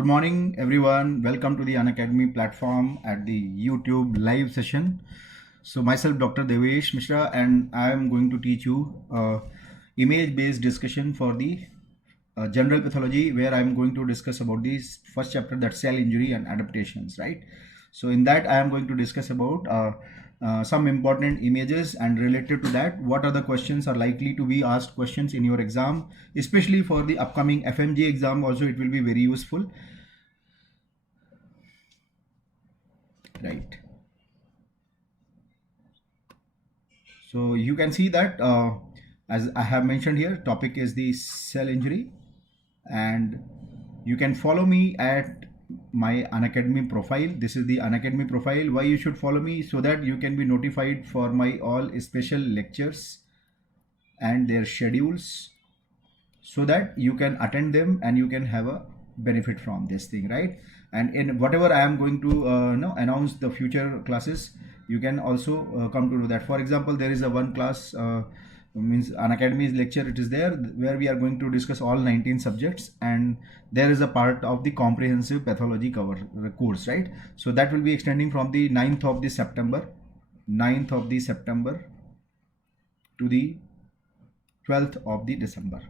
Good morning, everyone. Welcome to the Unacademy platform at the YouTube live session. So myself, Dr. Devesh Mishra, and I am going to teach you image-based discussion for the general pathology, where I am going to discuss about the first chapter, that cell injury and adaptations, right? So in that, I am going to discuss about some important images, and related to that, what are the questions are likely to be asked questions in your exam, especially for the upcoming FMGE exam. Also, it will be very useful, right? So you can see that as I have mentioned here, topic is the cell injury, and you can follow me at my Unacademy profile. This is the Unacademy profile. Why you should follow me? So that you can be notified for my all special lectures and their schedules, so that you can attend them and you can have a benefit from this thing, right? And in whatever I am going to announce the future classes, you can also come to do that. For example, there is a one class means Unacademy's lecture, it is there, where we are going to discuss all 19 subjects, and there is a part of the comprehensive pathology course, right? So that will be extending from the 9th of the September to the 12th of the December,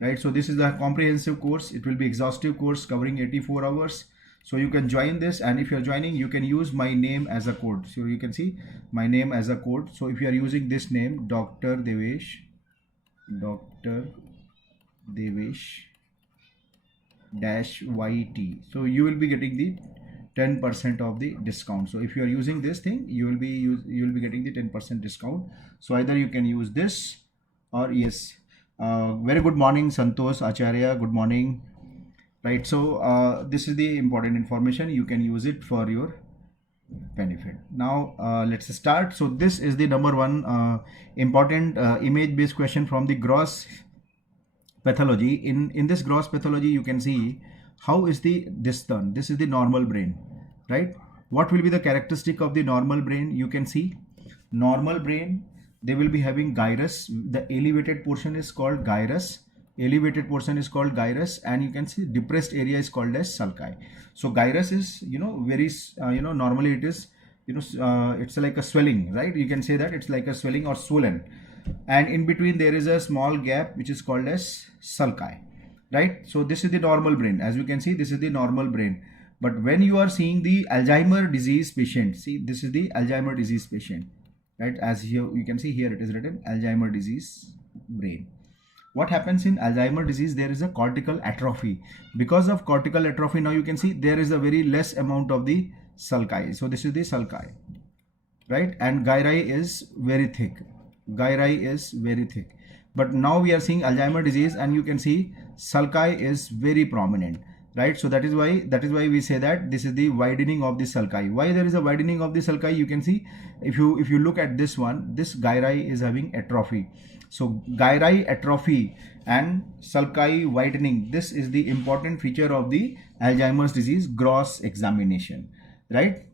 right? So this is a comprehensive course. It will be exhaustive course covering 84 hours. So you can join this, and if you're joining, you can use my name as a code. So you can see my name as a code. So if you are using this name, Dr. Devesh dash YT, so you will be getting the 10% of the discount. So if you are using this thing, you will be getting the 10% discount. So either you can use this, or yes. Very good morning, Santosh Acharya. Good morning. Right, so this is the important information. You can use it for your benefit. Now let's start. So this is the number one important image-based question from the gross pathology. In this gross pathology, you can see how is this done. This is the normal brain, right? What will be the characteristic of the normal brain? You can see normal brain, they will be having gyrus. The elevated portion is called gyrus. And you can see depressed area is called as sulci. So gyrus is very normally it is it's like a swelling, right? You can say that it's like a swelling or swollen, and in between there is a small gap which is called as sulci, right? So this is the normal brain. As you can see, this is the normal brain. But when you are seeing the Alzheimer disease patient, see, this is the Alzheimer disease patient, right? As here you can see, here it is written Alzheimer disease brain. What happens in Alzheimer disease? There is a cortical atrophy. Because of cortical atrophy, now you can see there is a very less amount of the sulci. So this is the sulci, right? And gyri is very thick. But now we are seeing Alzheimer disease, and you can see sulci is very prominent, right? So that is why we say that this is the widening of the sulci. Why there is a widening of the sulci? You can see if you look at this one, this gyri is having atrophy. So gyri atrophy and sulci widening, this is the important feature of the Alzheimer's disease gross examination, right?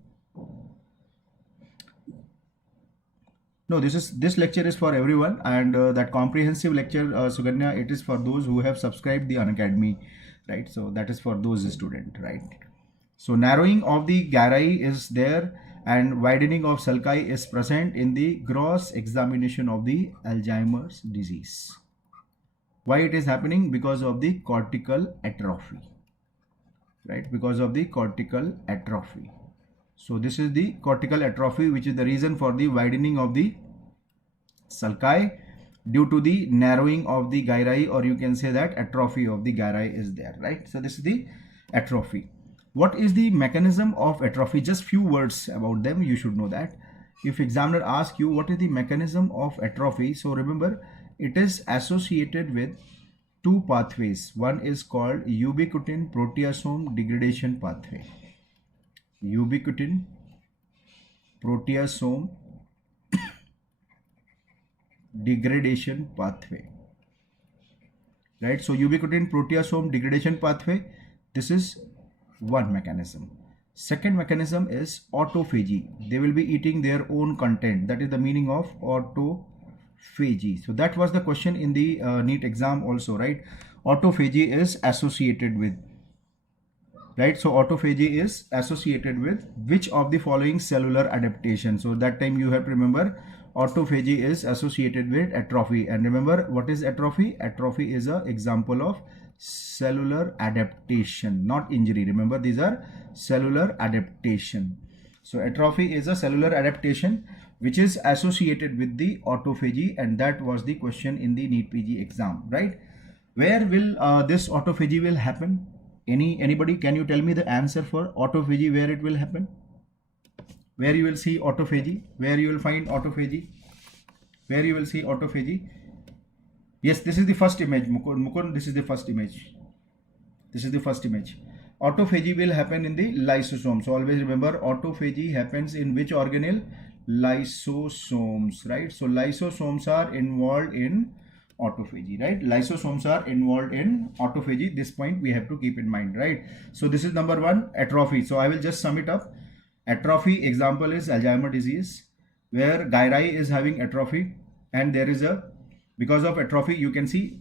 No, this lecture is for everyone, and that comprehensive lecture, Suganya, it is for those who have subscribed the Unacademy, right? So that is for those students, right? So narrowing of the gyri is there, and widening of sulci is present in the gross examination of the Alzheimer's disease. Why it is happening? Because of the cortical atrophy, right? Because of the cortical atrophy. So this is the cortical atrophy, which is the reason for the widening of the sulci due to the narrowing of the gyri, or you can say that atrophy of the gyri is there, right? So this is the atrophy. What is the mechanism of atrophy? Just few words about them, you should know that. If examiner asks you what is the mechanism of atrophy, so remember, it is associated with two pathways. One is called ubiquitin proteasome degradation pathway. Ubiquitin proteasome degradation pathway, right? So ubiquitin proteasome degradation pathway, this is one mechanism. Second mechanism is autophagy. They will be eating their own content. That is the meaning of autophagy. So that was the question in the NEET exam also, right? Autophagy is associated with right? So autophagy is associated with which of the following cellular adaptation? So that time you have to remember autophagy is associated with atrophy. And remember, what is atrophy? Atrophy is an example of cellular adaptation, not injury. Remember, these are cellular adaptation. So atrophy is a cellular adaptation which is associated with the autophagy, and that was the question in the NEET PG exam, right? Where will this autophagy will happen? Anybody, can you tell me the answer for autophagy, where it will happen? Where you will see autophagy? Where you will find autophagy? Where you will see autophagy? Yes, this is the first image, Mukund, this is the first image. This is the first image. Autophagy will happen in the lysosome. So always remember, autophagy happens in which organelle? Lysosomes, right? So lysosomes are involved in autophagy, right? Lysosomes are involved in autophagy. This point we have to keep in mind, right? So this is number one, atrophy. So I will just sum it up. Atrophy example is Alzheimer's disease, where gyri is having atrophy, and there is a, because of atrophy you can see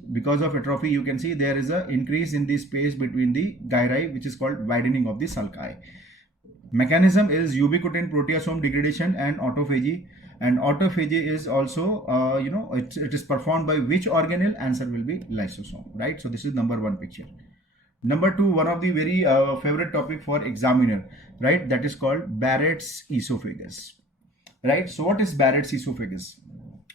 there is a increase in the space between the gyri, which is called widening of the sulci. Mechanism is ubiquitin proteasome degradation and autophagy. And autophagy is also, it is performed by which organelle? Answer will be lysosome, right? So this is number one picture. Number two, one of the very favorite topic for examiner, right? That is called Barrett's esophagus, right? So what is Barrett's esophagus?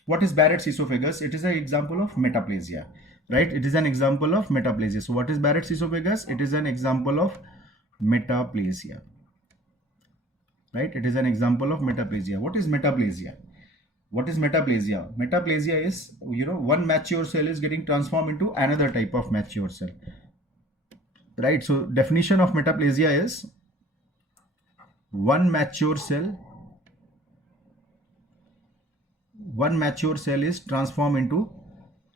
What is Barrett's esophagus? It is an example of metaplasia, right? It is an example of metaplasia. So what is Barrett's esophagus? It is an example of metaplasia. Right? It is an example of metaplasia. What is metaplasia? What is metaplasia? Metaplasia is, one mature cell is getting transformed into another type of mature cell. Right? So definition of metaplasia is one mature cell is transformed into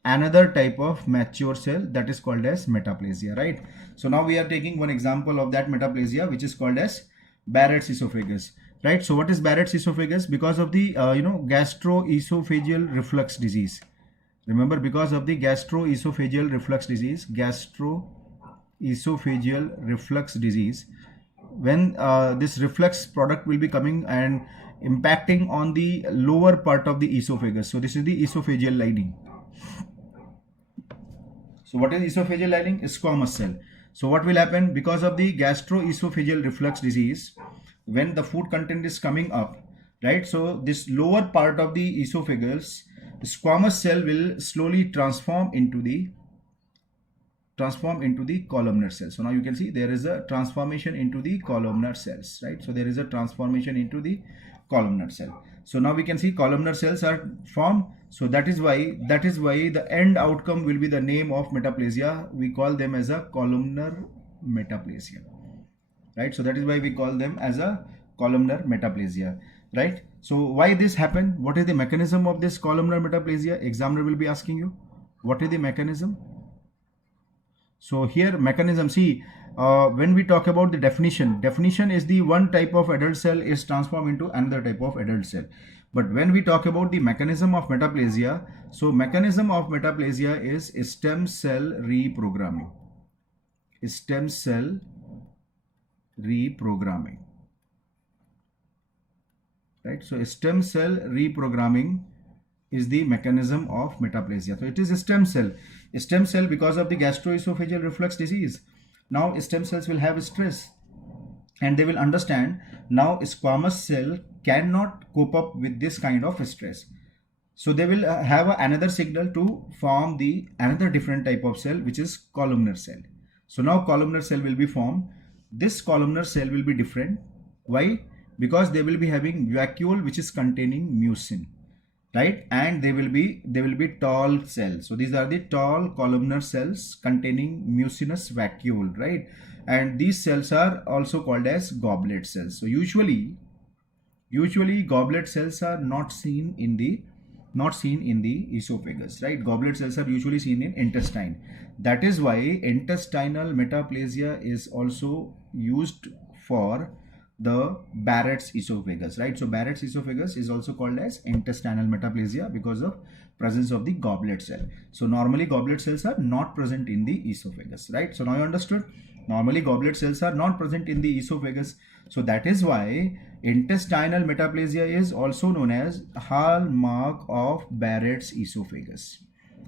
another type of mature cell, that is called as metaplasia, right? So now we are taking one example of that metaplasia, which is called as Barrett's esophagus, right? So what is Barrett's esophagus? Because of the gastroesophageal reflux disease. Remember, because of the gastroesophageal reflux disease, when this reflux product will be coming and impacting on the lower part of the esophagus. So this is the esophageal lining. So what is esophageal lining? Squamous cell. So what will happen? Because of the gastroesophageal reflux disease, when the food content is coming up, right? So this lower part of the esophagus, the squamous cell will slowly transform into the columnar cells. So now you can see there is a transformation into the columnar cells, right? So there is a transformation into the columnar cell. So now we can see columnar cells are formed. So that is why the end outcome will be the name of metaplasia. We call them as a columnar metaplasia, right? So that is why we call them as a columnar metaplasia, right? So why this happened? What is the mechanism of this columnar metaplasia? Examiner will be asking you, what is the mechanism? So here mechanism, see, when we talk about the definition is the one type of adult cell is transformed into another type of adult cell. But when we talk about the mechanism of metaplasia, so mechanism of metaplasia is stem cell reprogramming. Stem cell reprogramming. Right? So stem cell reprogramming is the mechanism of metaplasia. So it is a stem cell. A stem cell, because of the gastroesophageal reflux disease, now stem cells will have stress and they will understand now squamous cell cannot cope up with this kind of stress. So they will have another signal to form the another different type of cell, which is columnar cell. So now columnar cell will be formed. This columnar cell will be different. Why? Because they will be having vacuole which is containing mucin, right? And they will be tall cells. So these are the tall columnar cells containing mucinous vacuole, right? And these cells are also called as goblet cells. So usually goblet cells are not seen in the esophagus, right? Goblet cells are usually seen in intestine. That is why intestinal metaplasia is also used for the Barrett's esophagus, right? So Barrett's esophagus is also called as intestinal metaplasia because of presence of the goblet cell. So normally goblet cells are not present in the esophagus, right? So now you understood. Normally goblet cells are not present in the esophagus. So that is why intestinal metaplasia is also known as hallmark of Barrett's esophagus.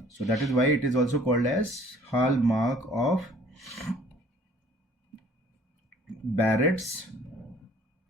So that is why it is also called as hallmark of Barrett's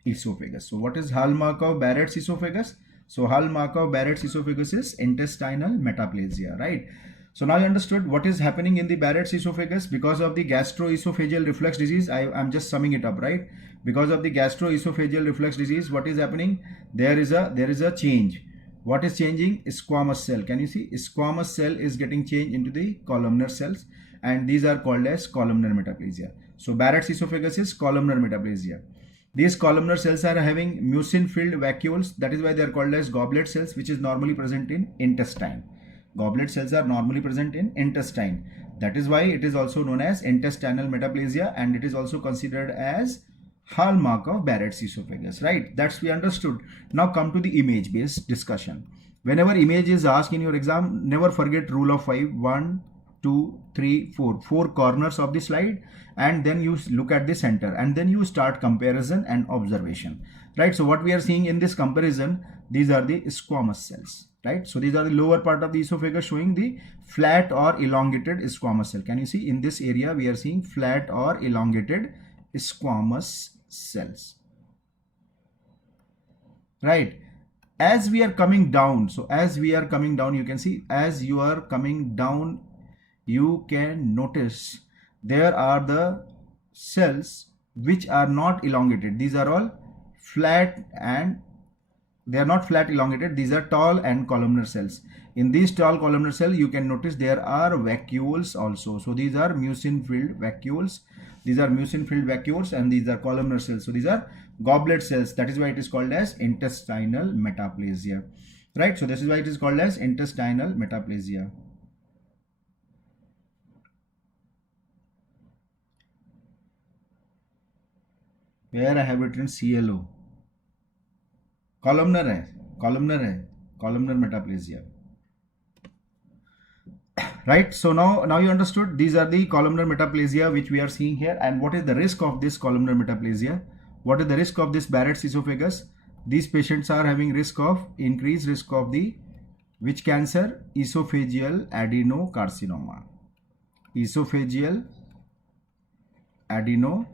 esophagus. So what is hallmark of Barrett's esophagus? So hallmark of Barrett's esophagus is intestinal metaplasia, right? So now you understood what is happening in the Barrett's esophagus because of the gastroesophageal reflux disease. I'm just summing it up, right? Because of the gastroesophageal reflux disease, what is happening? There is a change. What is changing? Squamous cell. Can you see? Squamous cell is getting changed into the columnar cells, and these are called as columnar metaplasia. So Barrett's esophagus is columnar metaplasia. These columnar cells are having mucin-filled vacuoles. That is why they are called as goblet cells, which is normally present in intestine. Goblet cells are normally present in intestine. That is why it is also known as intestinal metaplasia, and it is also considered as hallmark of Barrett's esophagus, right? That's we understood. Now come to the image based discussion. Whenever image is asked in your exam, never forget rule of 5. 1, 2, 3, 4. 4 corners of the slide, and then you look at the center, and then you start comparison and observation, right? So what we are seeing in this comparison, these are the squamous cells, right? So these are the lower part of the esophagus showing the flat or elongated squamous cell. Can you see in this area we are seeing flat or elongated squamous cells, right? As we are coming down, so as we are coming down, you can see as you are coming down, you can notice there are the cells which are not elongated. These are all flat, and they are not flat elongated. These are tall and columnar cells. In these tall columnar cell, you can notice there are vacuoles also. So these are mucin-filled vacuoles. These are mucin-filled vacuoles, and these are columnar cells. So these are goblet cells. That is why it is called as intestinal metaplasia, right? So this is why it is called as intestinal metaplasia. Where I have written CLO. Columnar है, columnar metaplasia, right? So now you understood these are the columnar metaplasia which we are seeing here. And what is the risk of this columnar metaplasia? What is the risk of this Barrett's esophagus? These patients are having increased risk of the which cancer? Esophageal adenocarcinoma. Esophageal adenocarcinoma,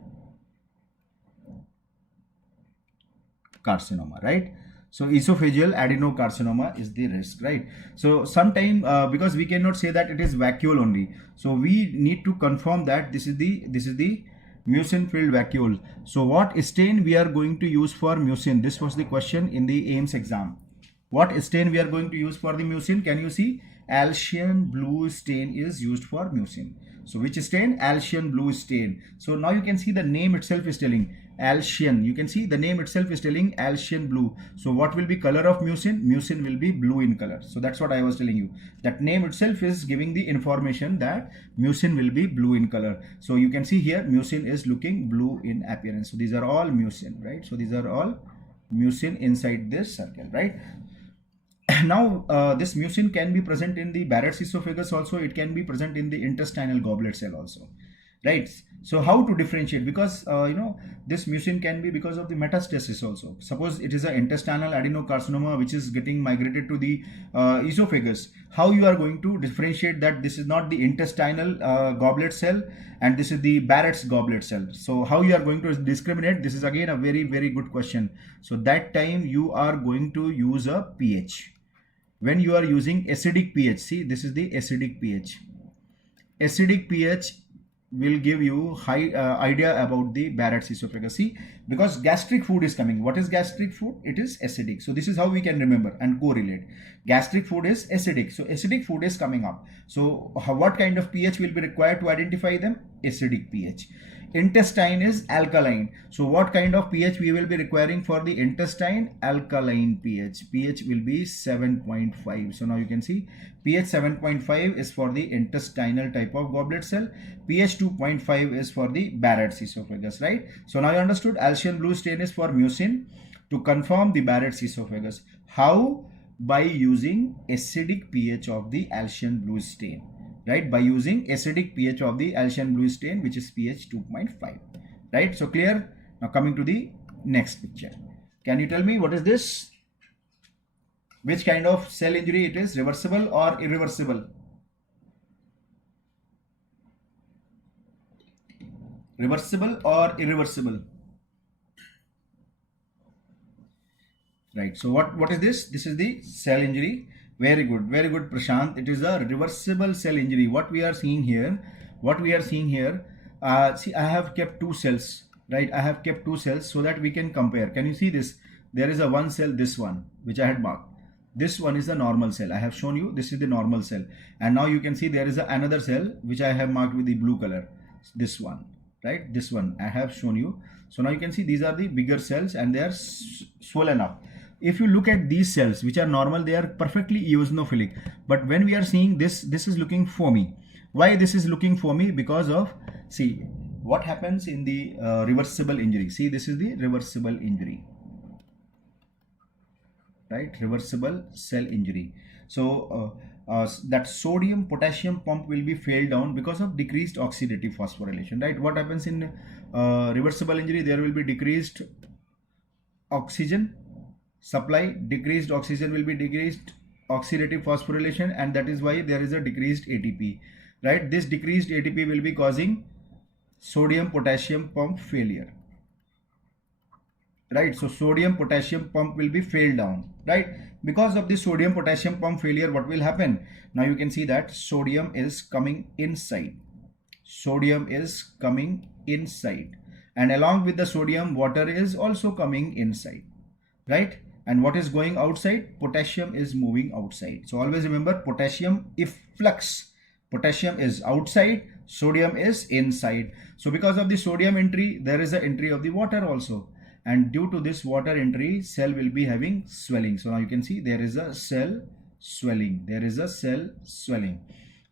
right? So esophageal adenocarcinoma is the risk, right? So sometime because we cannot say that it is vacuole only, so we need to confirm that this is the mucin-filled vacuole. So what stain we are going to use for mucin? This was the question in the AIIMS exam. What stain we are going to use for the mucin? Can you see? Alcian blue stain is used for mucin. So which stain? Alcian blue stain. So now you can see the name itself is telling Alcian. You can see the name itself is telling Alcian blue. So what will be color of mucin? Mucin will be blue in color. So that's what I was telling you. That name itself is giving the information that mucin will be blue in color. So you can see here mucin is looking blue in appearance. So these are all mucin, right? So these are all mucin inside this circle, right? Now this mucin can be present in the Barrett's esophagus also. It can be present in the intestinal goblet cell also, right? So how to differentiate? Because this mucin can be because of the metastasis also. Suppose it is an intestinal adenocarcinoma which is getting migrated to the esophagus. How you are going to differentiate that this is not the intestinal goblet cell and this is the Barrett's goblet cell? So how you are going to discriminate? This is again a very, very good question. So that time you are going to use a pH. When you are using acidic pH, see this is the acidic pH. Acidic pH will give you high idea about the Barrett's esophagus. See, because gastric food is coming. What is gastric food? It is acidic. So this is how we can remember and correlate. Gastric food is acidic. So acidic food is coming up. So what kind of pH will be required to identify them? Acidic pH. Intestine is alkaline. So what kind of pH we will be requiring for the intestine? Alkaline pH. pH will be 7.5. So now you can see pH 7.5 is for the intestinal type of goblet cell. pH 2.5 is for the Barrett's esophagus, right? So now you understood Alcian blue stain is for mucin. To confirm the Barrett's esophagus, how? By using acidic pH of the Alcian blue stain. right, by using acidic pH of the Alcian blue stain, which is pH 2.5, right? So clear? Now coming to the next picture. Can you tell me what is this? Which kind of cell injury it is? Reversible or irreversible? Reversible or irreversible? Right. So what is this? This is the cell injury. Very good, Prashant. It is a reversible cell injury. What we are seeing here, see, I have kept two cells, right? I have kept two cells so that we can compare. Can you see this? There is a one cell, this one, which I had marked. This one is the normal cell. I have shown you this is the normal cell. And now you can see there is another cell which I have marked with the blue color. This one, right? This one I have shown you. So now you can see these are the bigger cells and they are swollen up. If you look at these cells which are normal, they are perfectly eosinophilic. But when we are seeing this is looking foamy. Why this is looking foamy? Because of, see, what happens in the reversible injury. See, this is the reversible injury, right? Reversible cell injury. So that sodium potassium pump will be failed down because of decreased oxidative phosphorylation, right? What happens in reversible injury? There will be decreased oxygen supply, decreased oxygen will be decreased oxidative phosphorylation, and that is why there is a decreased ATP, right? This decreased ATP will be causing sodium potassium pump failure, right? So sodium potassium pump will be failed down, right? Because of the sodium potassium pump failure, what will happen? Now you can see that sodium is coming inside, and along with the sodium, water is also coming inside, right? And what is going outside? Potassium is moving outside. So always remember, potassium efflux, potassium is outside, sodium is inside. So because of the sodium entry, there is an entry of the water also, and due to this water entry, cell will be having swelling. So now you can see there is a cell swelling,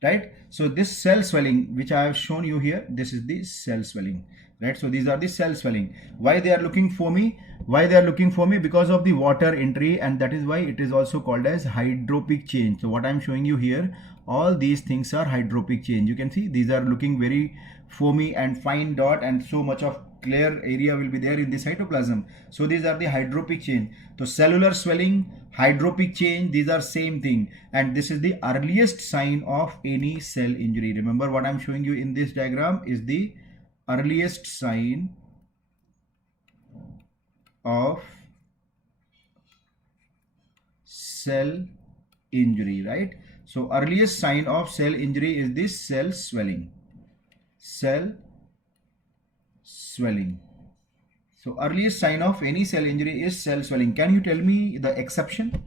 right? So this cell swelling which I have shown you here, this is the cell swelling, right? So these are the cell swelling. Why they are looking foamy? Because of the water entry, and that is why it is also called as hydropic change. So what I am showing you here, all these things are hydropic change. You can see these are looking very foamy and fine dot, and so much of clear area will be there in the cytoplasm. So these are the hydropic change. So cellular swelling, hydropic change, these are same thing, and this is the earliest sign of any cell injury. Remember, what I am showing you in this diagram is the earliest sign of cell injury, right? So earliest sign of cell injury is this cell swelling. So earliest sign of any cell injury is cell swelling. Can you tell me the exception?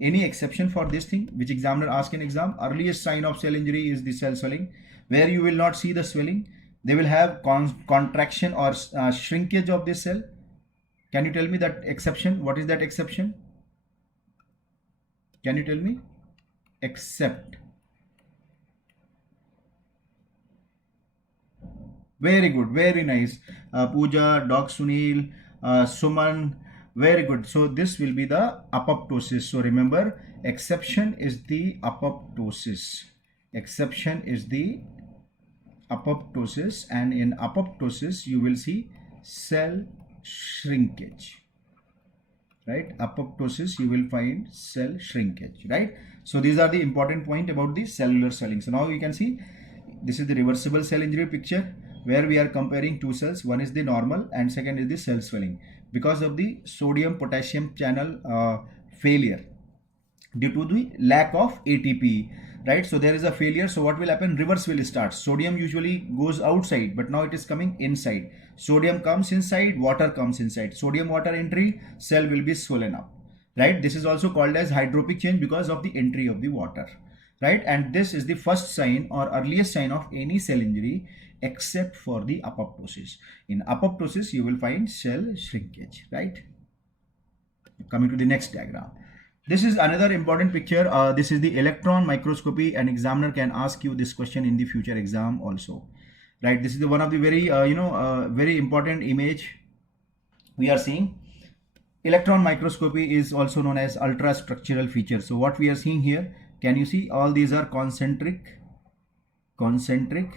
Any exception for this thing which examiner ask in exam? Earliest sign of cell injury is the cell swelling, where you will not see the swelling. They will have contraction or shrinkage of this cell. Can you tell me that exception? What is that exception? Can you tell me? Except. Very good, very nice. Pooja, Doc Sunil, Suman, very good. So this will be the apoptosis. So remember, exception is the apoptosis. And in apoptosis you will see cell shrinkage, right? Apoptosis, you will find cell shrinkage, right? So these are the important point about the cellular swelling. So now you can see this is the reversible cell injury picture, where we are comparing two cells. One is the normal and second is the cell swelling. Because of the sodium potassium channel failure due to the lack of ATP, right? So there is a failure. So what will happen? Reverse will start. Sodium usually goes outside, but now it is coming inside. Sodium comes inside, water comes inside. Sodium water entry, cell will be swollen up, right? This is also called as hydropic change because of the entry of the water, right? And this is the first sign or earliest sign of any cell injury, except for the apoptosis. In apoptosis, you will find cell shrinkage, right? Coming to the next diagram. This is another important picture. This is the electron microscopy. An examiner can ask you this question in the future exam also, right? This is the one of the very, very important image we are seeing. Electron microscopy is also known as ultrastructural feature. So what we are seeing here, can you see all these are concentric concentric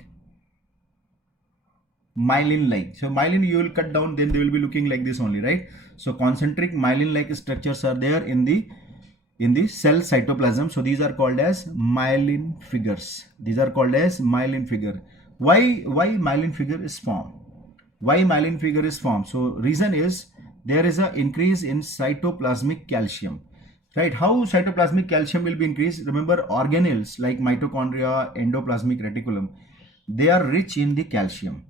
myelin-like. So myelin you will cut down, then they will be looking like this only, right? So concentric myelin-like structures are there in the cell cytoplasm. So these are called as myelin figures. These are called as myelin figure. Why myelin figure is formed? Why myelin figure is formed? So reason is there is an increase in cytoplasmic calcium. Right? How cytoplasmic calcium will be increased? Remember, organelles like mitochondria, endoplasmic reticulum, they are rich in the calcium.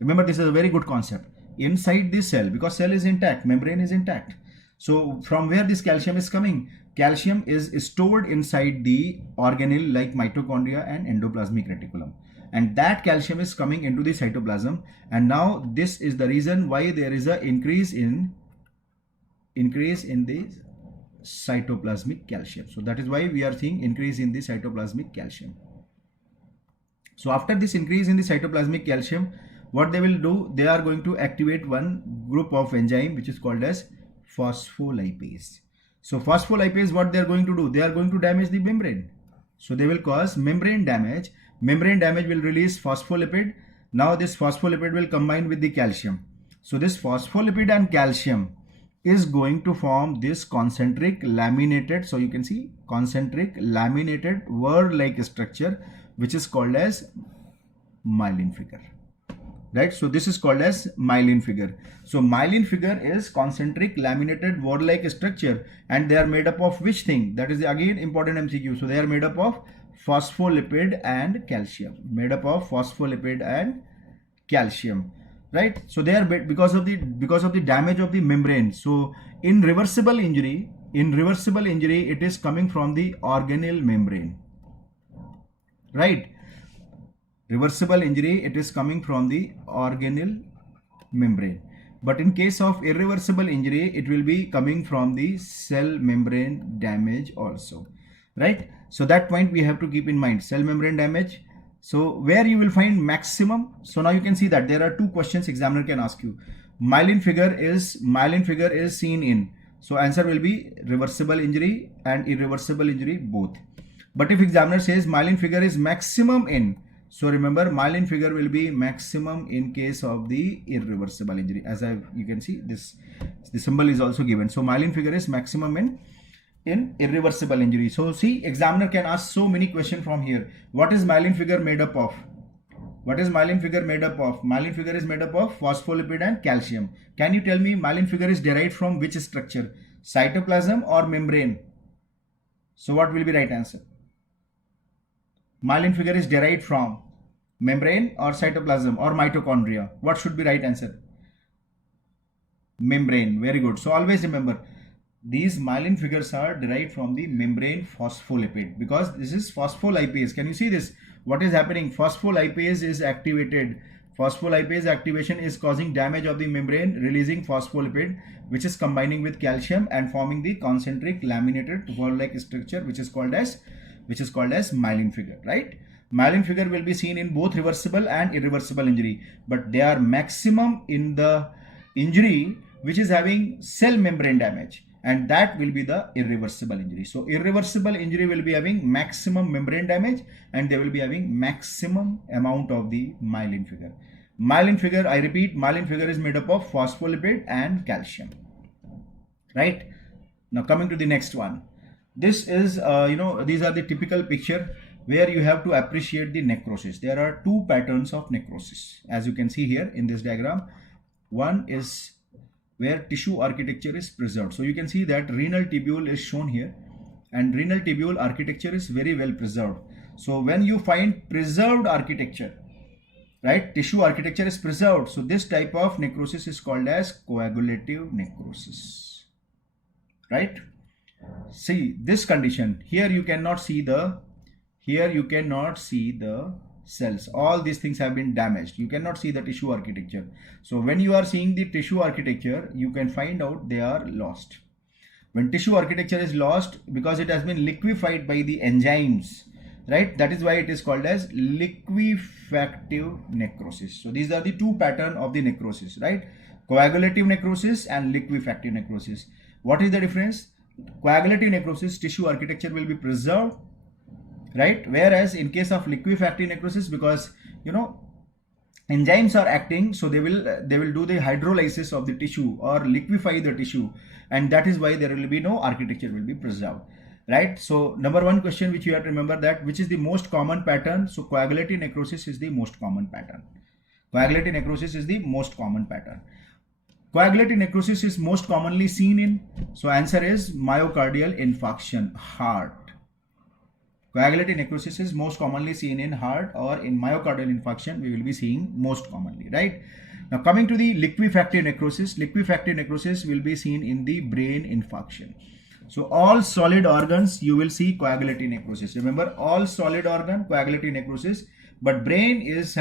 Remember, this is a very good concept. Inside the cell, because cell is intact, membrane is intact. So from where this calcium is coming? Calcium is stored inside the organelle like mitochondria and endoplasmic reticulum. And that calcium is coming into the cytoplasm. And now this is the reason why there is an increase in the cytoplasmic calcium. So that is why we are seeing increase in the cytoplasmic calcium. So after this increase in the cytoplasmic calcium, what they will do, they are going to activate one group of enzyme which is called as phospholipase. So phospholipase, what they are going to do, they are going to damage the membrane. So they will cause membrane damage. Membrane damage will release phospholipid. Now this phospholipid will combine with the calcium. So this phospholipid and calcium is going to form this concentric laminated, so you can see concentric laminated word-like structure which is called as myelin figure. Right, so this is called as myelin figure. So myelin figure is concentric laminated word-like structure, and they are made up of which thing? That is again important MCQ. So they are made up of phospholipid and calcium. Made up of phospholipid and calcium. Right, so they are because of the damage of the membrane. So in reversible injury, it is coming from the organelle membrane. Right. Reversible injury, it is coming from the organelle membrane. But in case of irreversible injury, it will be coming from the cell membrane damage also. Right? So that point we have to keep in mind. Cell membrane damage. So where you will find maximum. So now you can see that there are two questions examiner can ask you. Myelin figure is seen in. So answer will be reversible injury and irreversible injury both. But if examiner says myelin figure is maximum in, so remember, myelin figure will be maximum in case of the irreversible injury. As you can see, the symbol is also given. So myelin figure is maximum in irreversible injury. So see, examiner can ask so many questions from here. What is myelin figure made up of? What is myelin figure made up of? Myelin figure is made up of phospholipid and calcium. Can you tell me myelin figure is derived from which structure? Cytoplasm or membrane? So what will be right answer? Myelin figure is derived from membrane or cytoplasm or mitochondria. What should be right answer? Membrane. Very good. So always remember, these myelin figures are derived from the membrane phospholipid, because this is phospholipase. Can you see this? What is happening? Phospholipase is activated. Phospholipase activation is causing damage of the membrane, releasing phospholipid, which is combining with calcium and forming the concentric laminated word-like structure, which is called as myelin figure, right? Myelin figure will be seen in both reversible and irreversible injury, but they are maximum in the injury which is having cell membrane damage, and that will be the irreversible injury. So irreversible injury will be having maximum membrane damage, and they will be having maximum amount of the myelin figure. Myelin figure, I repeat, myelin figure is made up of phospholipid and calcium, right? Now coming to the next one. This is, these are the typical picture where you have to appreciate the necrosis. There are two patterns of necrosis, as you can see here in this diagram. One is where tissue architecture is preserved. So you can see that renal tubule is shown here, and renal tubule architecture is very well preserved. So when you find preserved architecture, right, tissue architecture is preserved. So this type of necrosis is called as coagulative necrosis, right? See this condition here, you cannot see the cells. All these things have been damaged. You cannot see the tissue architecture. So when you are seeing the tissue architecture, you can find out they are lost. When tissue architecture is lost, because it has been liquefied by the enzymes, right? That is why it is called as liquefactive necrosis. So these are the two patterns of the necrosis, right? Coagulative necrosis and liquefactive necrosis. What is the difference? Coagulative necrosis, tissue architecture will be preserved, right? Whereas in case of liquefactive necrosis, because you know enzymes are acting, so they will do the hydrolysis of the tissue or liquefy the tissue, and that is why there will be no architecture will be preserved, right? So number one question which you have to remember, that which is the most common pattern. So coagulative necrosis is the most common pattern. Coagulative necrosis is the most common pattern. Coagulative necrosis is most commonly seen in, so answer is myocardial infarction, heart. Coagulative necrosis is most commonly seen in heart or in myocardial infarction we will be seeing most commonly, right? Now coming to the liquefactive necrosis will be seen in the brain infarction. So all solid organs you will see coagulative necrosis. Remember, all solid organ coagulative necrosis, but brain is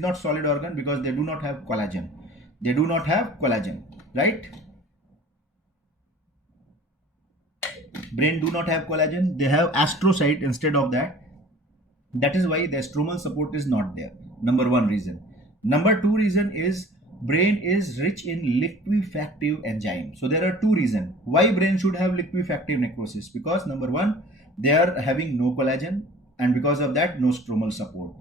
not solid organ because they do not have collagen. They do not have collagen, right? Brain do not have collagen, they have astrocyte instead of that. That is why the stromal support is not there. Number one reason. Number two reason is brain is rich in liquefactive enzyme. So there are two reasons why brain should have liquefactive necrosis. Because number one, they are having no collagen, and because of that no stromal support,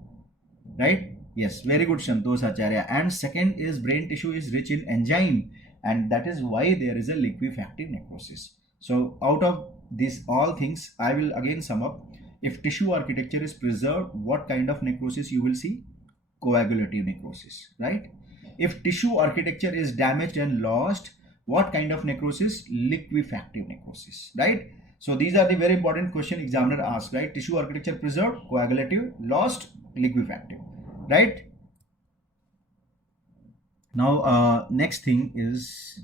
right? Yes, very good, Santosh Acharya. And second is brain tissue is rich in enzyme, and that is why there is a liquefactive necrosis. So out of these all things, I will again sum up. If tissue architecture is preserved, what kind of necrosis you will see? Coagulative necrosis, right? If tissue architecture is damaged and lost, what kind of necrosis? Liquefactive necrosis, right? So these are the very important question examiner asks, right? Tissue architecture preserved, coagulative, lost, liquefactive, right? Now next thing is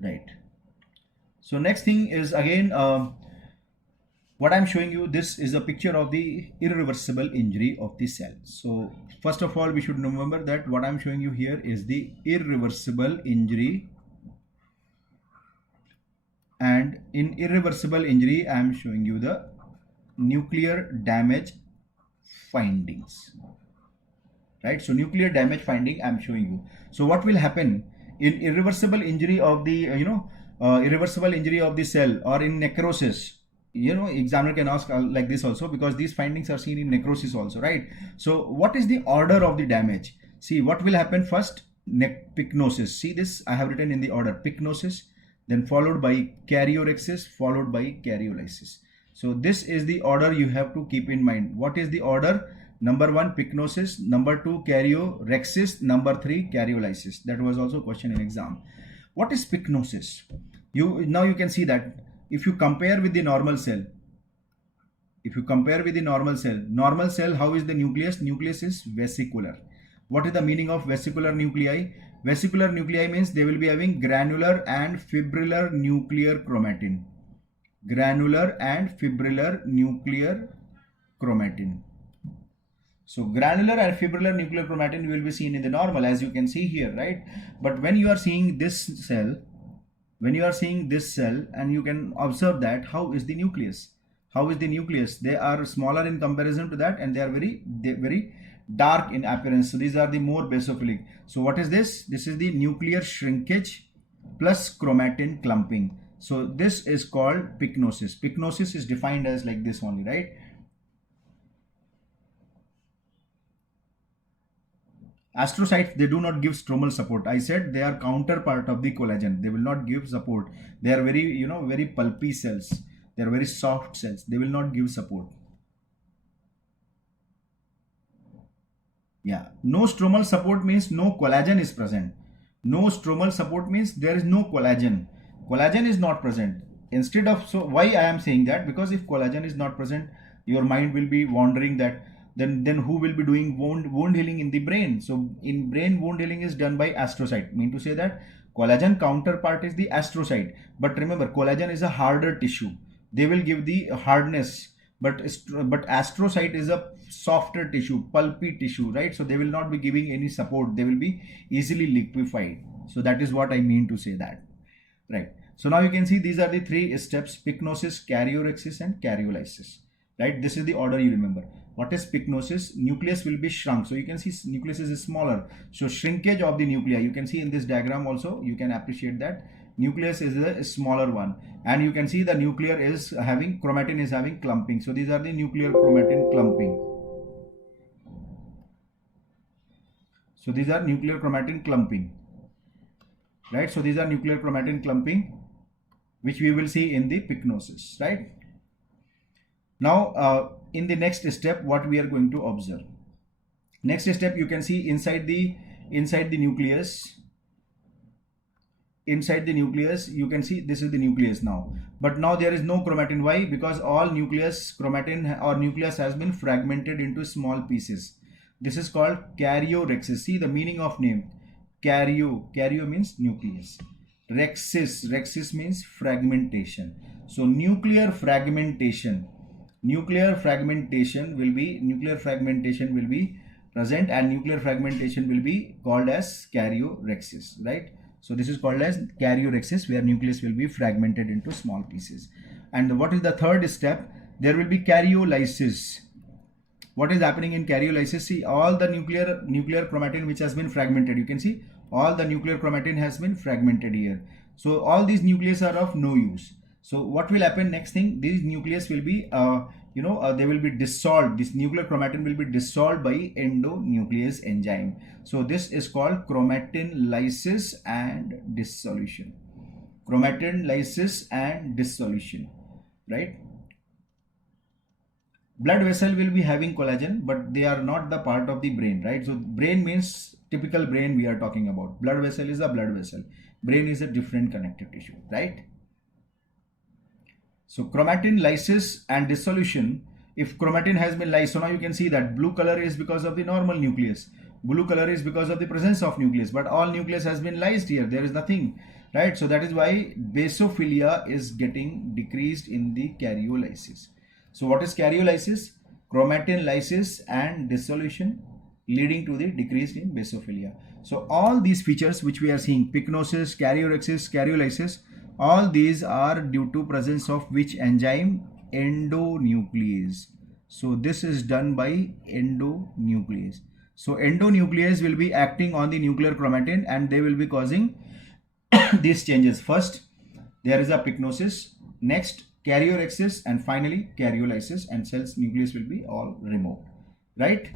right. So next thing is again what I'm showing you. This is a picture of the irreversible injury of the cell. So first of all, we should remember that what I'm showing you here is the irreversible injury, and in irreversible injury I am showing you the nuclear damage findings, right? So nuclear damage finding I'm showing you. So what will happen in irreversible injury of the irreversible injury of the cell or in necrosis? Examiner can ask like this also, because these findings are seen in necrosis also, right? So what is the order of the damage? See what will happen first. Pycnosis. See this, I have written in the order: pycnosis, then followed by karyorrhexis, followed by karyolysis. So this is the order you have to keep in mind. What is the order? Number one, pycnosis. Number two, karyorrhexis. Number three, karyolysis. That was also a question in exam. What is pycnosis? Now you can see that if you compare with the normal cell, normal cell, how is the nucleus? Nucleus is vesicular. What is the meaning of vesicular nuclei? Vesicular nuclei means they will be having granular and fibrillar nuclear chromatin. Granular and fibrillar nuclear chromatin. So granular and fibrillar nuclear chromatin will be seen in the normal, as you can see here, right? But when you are seeing this cell, and you can observe that how is the nucleus? They are smaller in comparison to that, and they are very dark in appearance. So these are the more basophilic. So what is this? This is the nuclear shrinkage plus chromatin clumping. So this is called pycnosis. Pycnosis is defined as like this only, right? Astrocytes, they do not give stromal support. I said they are counterpart of the collagen. They will not give support. They are very pulpy cells. They are very soft cells. They will not give support. Yeah. No stromal support means no collagen is present. No stromal support means there is no collagen. Collagen is not present. Instead of, so why I am saying that? Because if collagen is not present, your mind will be wondering that then who will be doing wound healing in the brain? So in brain, wound healing is done by astrocyte. Mean to say that collagen counterpart is the astrocyte. But remember, collagen is a harder tissue. They will give the hardness, but astrocyte is a softer tissue, pulpy tissue, right? So they will not be giving any support. They will be easily liquefied. So that is what I mean to say that, right? So now you can see these are the three steps: pycnosis, karyorrhexis, and karyolysis. Right, this is the order you remember. What is pycnosis? Nucleus will be shrunk. So you can see nucleus is smaller. So shrinkage of the nuclei. You can see in this diagram also, you can appreciate that nucleus is a smaller one. And you can see the nuclear is having, chromatin is having clumping. So these are the nuclear chromatin clumping. So these are nuclear chromatin clumping. Right? So these are nuclear chromatin clumping, which we will see in the pycnosis. Right? Now, in the next step, what we are going to observe. Next step, you can see inside the nucleus. Inside the nucleus, you can see this is the nucleus now. But now there is no chromatin. Why? Because all nucleus chromatin or nucleus has been fragmented into small pieces. This is called karyorhexis. See the meaning of name. Karyo means nucleus. Rhexis means fragmentation. So nuclear fragmentation will be present, and nuclear fragmentation will be called as karyorhexis, right? So this is called as karyorhexis, where nucleus will be fragmented into small pieces. And what is the third step? There will be karyolysis. What is happening in karyolysis? See, all the nuclear chromatin which has been fragmented, you can see all the nuclear chromatin has been fragmented here. So all these nucleus are of no use. So what will happen next thing? These nucleus will be, they will be dissolved. This nuclear chromatin will be dissolved by endonuclease enzyme. So this is called chromatin lysis and dissolution. Chromatin lysis and dissolution, right? Blood vessel will be having collagen, but they are not the part of the brain, right? So brain means typical brain we are talking about. Blood vessel is a blood vessel. Brain is a different connective tissue, right? So chromatin lysis and dissolution, if chromatin has been lysed, so now you can see that blue color is because of the normal nucleus. Blue color is because of the presence of nucleus, but all nucleus has been lysed here. There is nothing, right? So that is why basophilia is getting decreased in the karyolysis. So what is karyolysis? Chromatin lysis and dissolution leading to the decrease in basophilia. So all these features which we are seeing, pycnosis, karyorhexis, karyolysis, all these are due to presence of which enzyme? Endonuclease. So this is done by endonuclease. So endonuclease will be acting on the nuclear chromatin and they will be causing these changes. First, there is a pycnosis. Next, karyorhexis, and finally karyolysis, and cells nucleus will be all removed, right?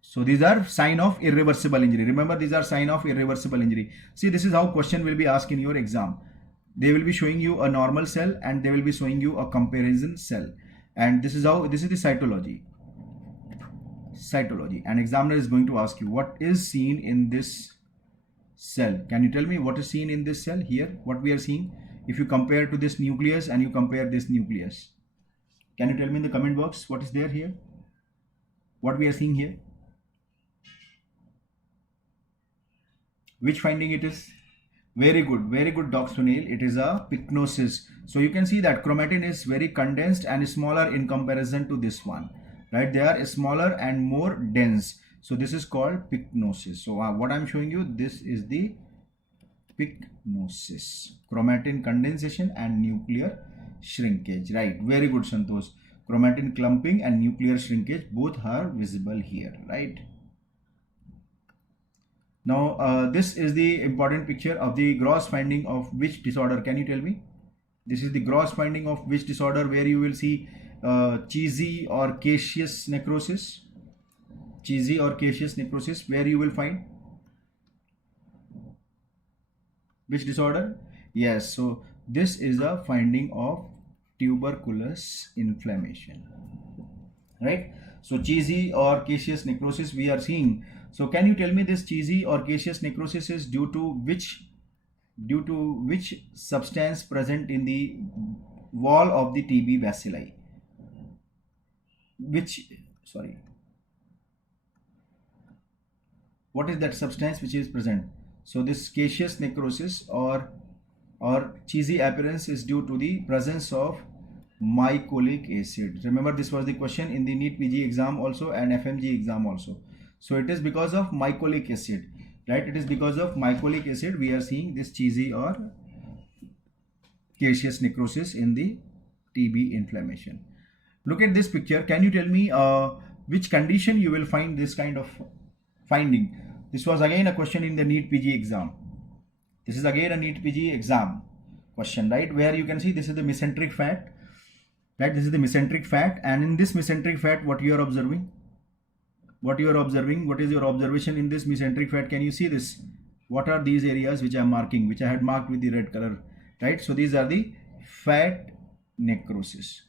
So these are sign of irreversible injury. Remember, these are sign of irreversible injury. See, this is how question will be asked in your exam. They will be showing you a normal cell and they will be showing you a comparison cell, and this is how, this is the cytology, and examiner is going to ask you what is seen in this cell. Can you tell me what is seen in this cell here? What we are seeing? If you compare to this nucleus and you compare this nucleus, can you tell me in the comment box what is there here? What we are seeing here? Which finding it is? Very good, Dr. Sunil. It is a pycnosis. So you can see that chromatin is very condensed and smaller in comparison to this one, right? They are smaller and more dense. So this is called pycnosis. So what I'm showing you, this is the pycnosis, chromatin condensation and nuclear shrinkage, right? Very good, Santosh. Chromatin clumping and nuclear shrinkage both are visible here, right? Now this is the important picture of the gross finding of which disorder? Can you tell me? This is the gross finding of which disorder, where you will see cheesy or caseous necrosis. Cheesy or caseous necrosis, where you will find which disorder? Yes, so this is a finding of tuberculous inflammation, right? So cheesy or caseous necrosis we are seeing. So can you tell me this cheesy or caseous necrosis is due to which substance present in the wall of the TB bacilli? What is that substance which is present? So this caseous necrosis or cheesy appearance is due to the presence of mycolic acid. Remember, this was the question in the NEET PG exam also and FMGE exam also. So it is because of mycolic acid, right? It is because of mycolic acid we are seeing this cheesy or caseous necrosis in the TB inflammation. Look at this picture. Can you tell me which condition you will find this kind of finding? This was again a question in the NEET PG exam. This is again a NEET PG exam question, right? Where you can see this is the mesenteric fat, right? This is the mesenteric fat, and in this mesenteric fat, what you are observing? What you are observing? What is your observation in this mesenteric fat? Can you see this? What are these areas which I am marking, which I had marked with the red color, right? So these are the fat necrosis.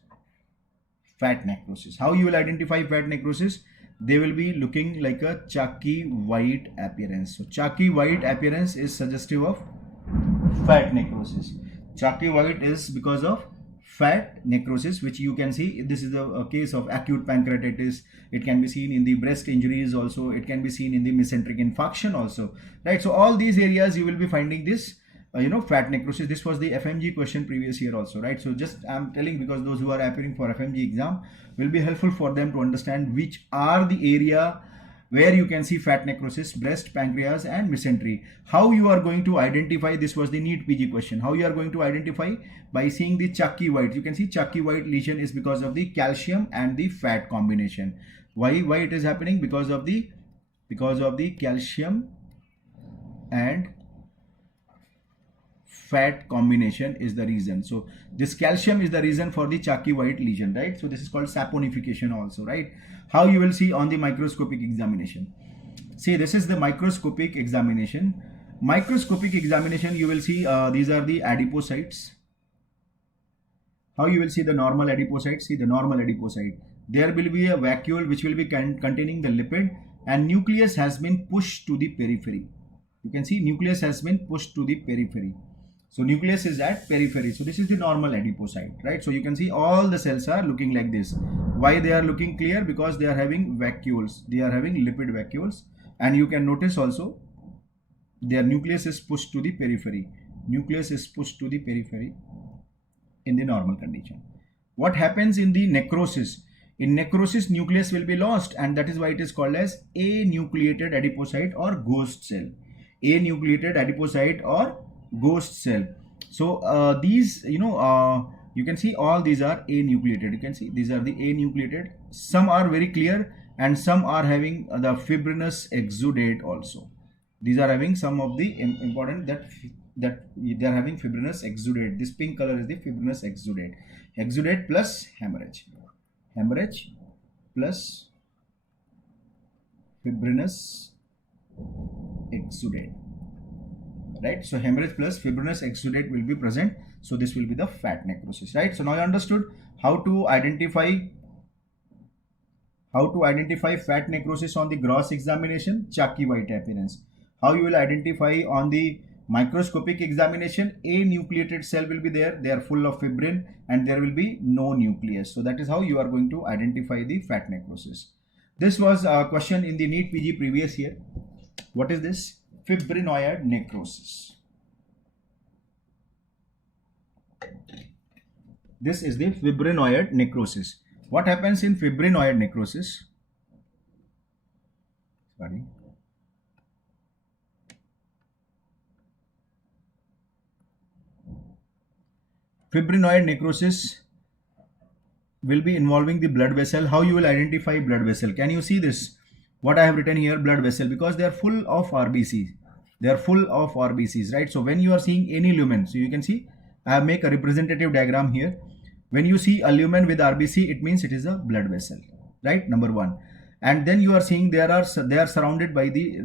Fat necrosis. How you will identify fat necrosis? They will be looking like a chalky white appearance. So chalky white appearance is suggestive of fat necrosis. Chalky white is because of fat necrosis, which you can see. This is a case of acute pancreatitis. It can be seen in the breast injuries also. It can be seen in the mesenteric infarction also, right? So all these areas you will be finding this fat necrosis. This was the FMGE question previous year also, right? So just I'm telling because those who are appearing for FMGE exam will be helpful for them to understand which are the area where you can see fat necrosis: breast, pancreas and mesentery. How you are going to identify? This was the NEET PG question. How you are going to identify? By seeing the chalky white. You can see chalky white lesion is because of the calcium and the fat combination. Why it is happening? Because of the calcium and fat combination is the reason. So this calcium is the reason for the chalky white lesion, right? So this is called saponification also, right? How you will see on the microscopic examination. See, this is the microscopic examination. Microscopic examination, you will see these are the adipocytes. How you will see the normal adipocyte? See the normal adipocyte. There will be a vacuole which will be containing the lipid, and nucleus has been pushed to the periphery. You can see nucleus has been pushed to the periphery. So nucleus is at periphery. So this is the normal adipocyte, right? So you can see all the cells are looking like this. Why they are looking clear? Because they are having vacuoles. They are having lipid vacuoles. And you can notice also their nucleus is pushed to the periphery. Nucleus is pushed to the periphery in the normal condition. What happens in the necrosis? In necrosis, nucleus will be lost, and that is why it is called as anucleated adipocyte or ghost cell. Anucleated adipocyte or ghost cell. So these you can see all these are anucleated. You can see these are the anucleated. Some are very clear and some are having the fibrinous exudate also. These are having some of the important that they are having fibrinous exudate. This pink color is the fibrinous exudate. Exudate plus hemorrhage. Hemorrhage plus fibrinous exudate. Right? So hemorrhage plus fibrinous exudate will be present. So this will be the fat necrosis, right? So now you understood how to identify fat necrosis on the gross examination, chalky white appearance. How you will identify on the microscopic examination? Anucleated cell will be there. They are full of fibrin and there will be no nucleus. So that is how you are going to identify the fat necrosis. This was a question in the NEET PG previous year. What is this? Fibrinoid necrosis. This is the fibrinoid necrosis. What happens in fibrinoid necrosis? Fibrinoid necrosis will be involving the blood vessel. How you will identify blood vessel? Can you see this? What I have written here, blood vessel, because they are full of RBCs. They are full of RBCs, right? So when you are seeing any lumen, so you can see I have make a representative diagram here. When you see a lumen with RBC, it means it is a blood vessel, right? Number one. And then you are seeing they are surrounded by the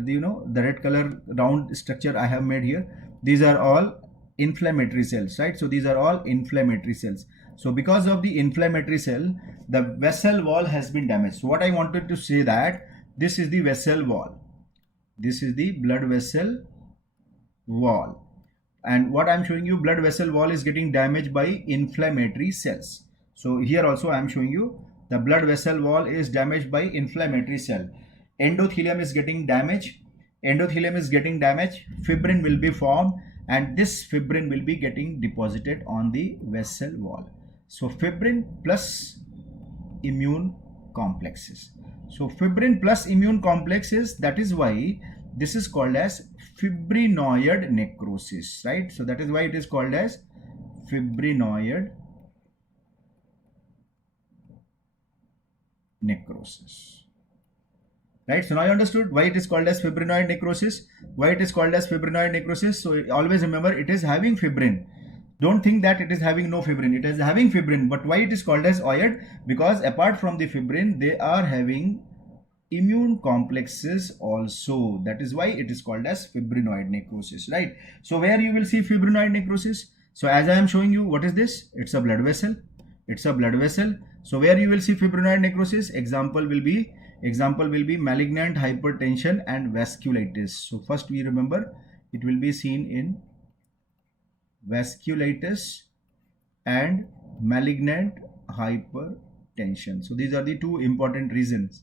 red color round structure I have made here. These are all inflammatory cells, right? So these are all inflammatory cells. So because of the inflammatory cell, the vessel wall has been damaged. So what I wanted to say that this is the vessel wall. This is the blood vessel wall. And what I am showing you, blood vessel wall is getting damaged by inflammatory cells. So here also I am showing you the blood vessel wall is damaged by inflammatory cell. Endothelium is getting damaged. Endothelium is getting damaged. Fibrin will be formed and this fibrin will be getting deposited on the vessel wall. So fibrin plus immune complexes. So fibrin plus immune complexes, that is why this is called as fibrinoid necrosis, right? So that is why it is called as fibrinoid necrosis. Right, so now you understood why it is called as fibrinoid necrosis. Why it is called as fibrinoid necrosis? So always remember, it is having fibrin. Don't think that it is having no fibrin. It is having fibrin, but why it is called as OID? Because apart from the fibrin, they are having immune complexes also. That is why it is called as fibrinoid necrosis, right? So where you will see fibrinoid necrosis? So as I am showing you, what is this? It's a blood vessel. It's a blood vessel. So where you will see fibrinoid necrosis? Example will be malignant hypertension and vasculitis. So first we remember, it will be seen in vasculitis and malignant hypertension. So these are the two important reasons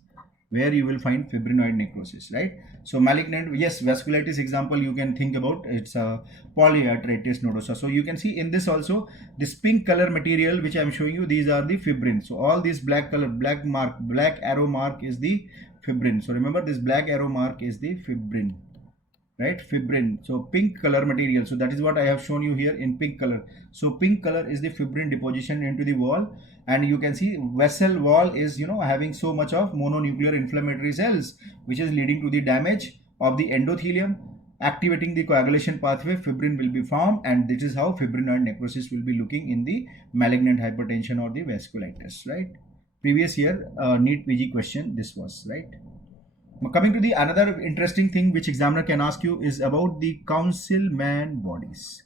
where you will find fibrinoid necrosis, right? So malignant, yes, vasculitis example you can think about, it's a polyarteritis nodosa. So you can see in this also, this pink color material which I am showing you, these are the fibrin. So all this black color, black arrow mark is the fibrin. So remember, this black arrow mark is the fibrin, right? Fibrin. So pink color material. So that is what I have shown you here in pink color. So pink color is the fibrin deposition into the wall, and you can see vessel wall is, having so much of mononuclear inflammatory cells, which is leading to the damage of the endothelium, activating the coagulation pathway. Fibrin will be formed, and this is how fibrinoid necrosis will be looking in the malignant hypertension or the vasculitis, right? Previous year NEET PG question this was, right? Coming to the another interesting thing which examiner can ask you is about the Councilman bodies.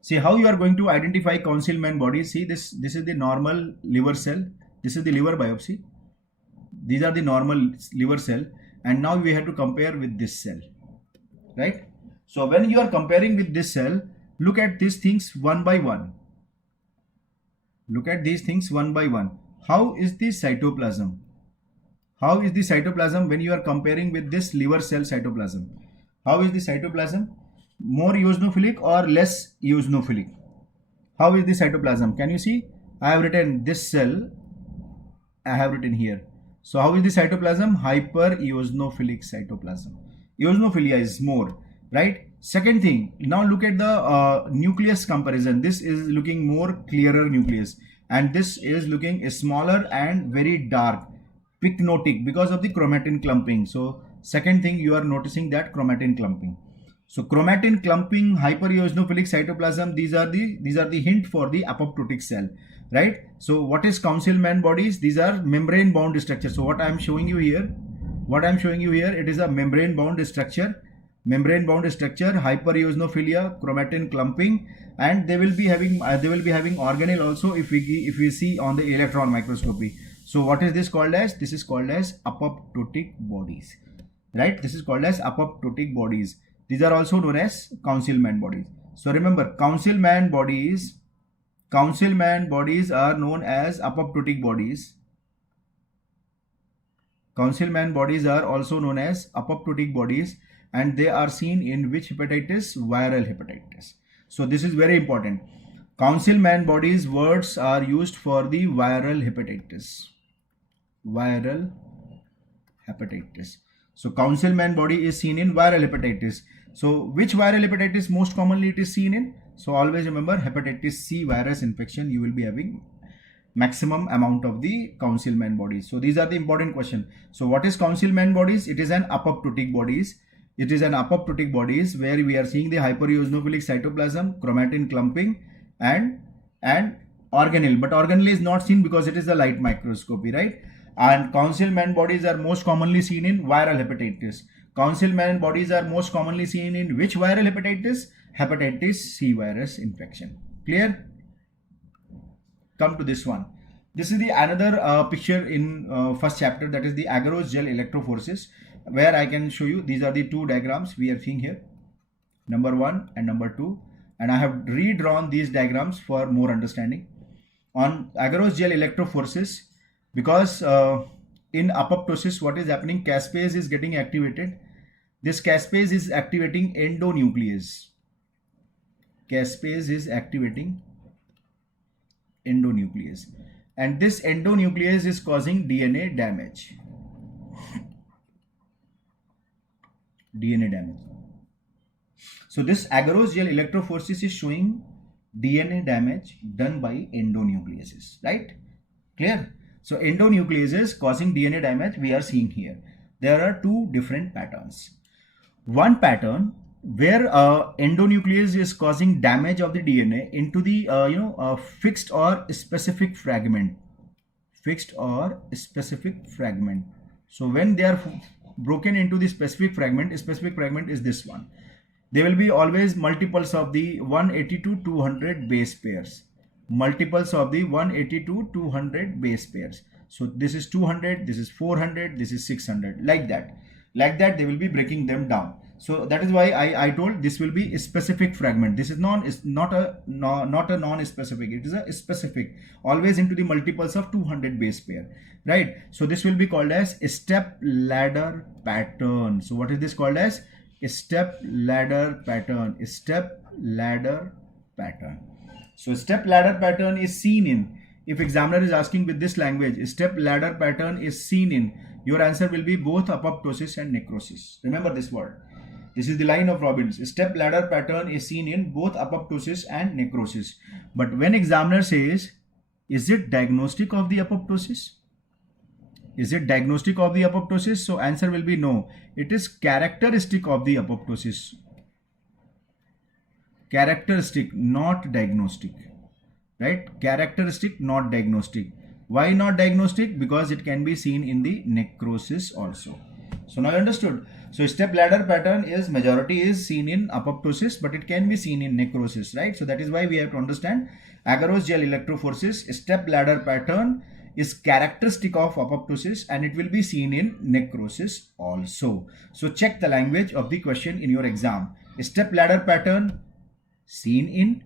See how you are going to identify Councilman bodies. See this is the normal liver cell. This is the liver biopsy. These are the normal liver cell, and now we have to compare with this cell, right? So when you are comparing with this cell, look at these things one by one. Look at these things one by one. How is the cytoplasm? How is the cytoplasm when you are comparing with this liver cell cytoplasm? How is the cytoplasm? More eosinophilic or less eosinophilic? How is the cytoplasm? Can you see? I have written this cell. I have written here. So how is the cytoplasm? Hyper eosinophilic cytoplasm. Eosinophilia is more, right? Second thing, now look at the nucleus comparison. This is looking more clearer nucleus, and this is looking smaller and very dark, pycnotic, because of the chromatin clumping. So second thing, you are noticing that chromatin clumping. So chromatin clumping, hypereosinophilic cytoplasm, these are the hint for the apoptotic cell, right? So what is Councilman bodies? These are membrane bound structure. So what I am showing you here, it is a membrane bound structure. Membrane bound structure, hypereosinophilia, chromatin clumping, and they will be having organelle also if we see on the electron microscopy. So what is this called as? This is called as apoptotic bodies, right? This is called as apoptotic bodies. These are also known as Councilman bodies. So remember, Councilman bodies are known as apoptotic bodies. Councilman bodies are also known as apoptotic bodies, and they are seen in which hepatitis? Viral hepatitis. So this is very important. Councilman bodies words are used for the viral hepatitis. Viral hepatitis. So Councilman body is seen in viral hepatitis. So which viral hepatitis most commonly it is seen in? So always remember, hepatitis C virus infection, you will be having maximum amount of the Councilman bodies. So these are the important questions. So what is Councilman bodies? It is an apoptotic bodies. It is an apoptotic bodies where we are seeing the hypereosinophilic cytoplasm, chromatin clumping, and organelle. But organelle is not seen because it is a light microscopy, right? And Councilman bodies are most commonly seen in viral hepatitis. Councilman bodies are most commonly seen in which viral hepatitis? Hepatitis C virus infection. Clear? Come to this one. This is the another picture in first chapter, that is the agarose gel electrophoresis, where I can show you. These are the two diagrams we are seeing here, number 1 and number 2, and I have redrawn these diagrams for more understanding. On agarose gel electrophoresis, because in apoptosis what is happening, caspase is getting activated. This caspase is activating endonuclease. Caspase is activating endonuclease, and this endonuclease is causing DNA damage. DNA damage. So this agarose gel electrophoresis is showing DNA damage done by endonucleases, right? Clear? So endonucleases causing DNA damage we are seeing here. There are two different patterns. One pattern where endonuclease is causing damage of the DNA into the fixed or specific fragment. Fixed or specific fragment. So when they are broken into the specific fragment is this one. There will be always multiples of the 180 to 200 base pairs. Multiples of the 180 to 200 base pairs. So this is 200, this is 400, this is 600, like that. Like that they will be breaking them down. So that is why I told this will be a specific fragment. This is not a non-specific. It is a specific, always into the multiples of 200 base pair, right? So this will be called as a step ladder pattern. So what is this called as? A step ladder pattern. A step ladder pattern. So step ladder pattern is seen in, if examiner is asking with this language, a step ladder pattern is seen in, your answer will be both apoptosis and necrosis. Remember this word. This is the line of Robbins. A step ladder pattern is seen in both apoptosis and necrosis. But when examiner says, is it diagnostic of the apoptosis? Is it diagnostic of the apoptosis? So answer will be no. It is characteristic of the apoptosis. Characteristic, not diagnostic. Right? Characteristic, not diagnostic. Why not diagnostic? Because it can be seen in the necrosis also. So now you understood. So step ladder pattern is majority is seen in apoptosis, but it can be seen in necrosis, right? So that is why we have to understand agarose gel electrophoresis step ladder pattern is characteristic of apoptosis and it will be seen in necrosis also. So check the language of the question in your exam. Step ladder pattern seen in,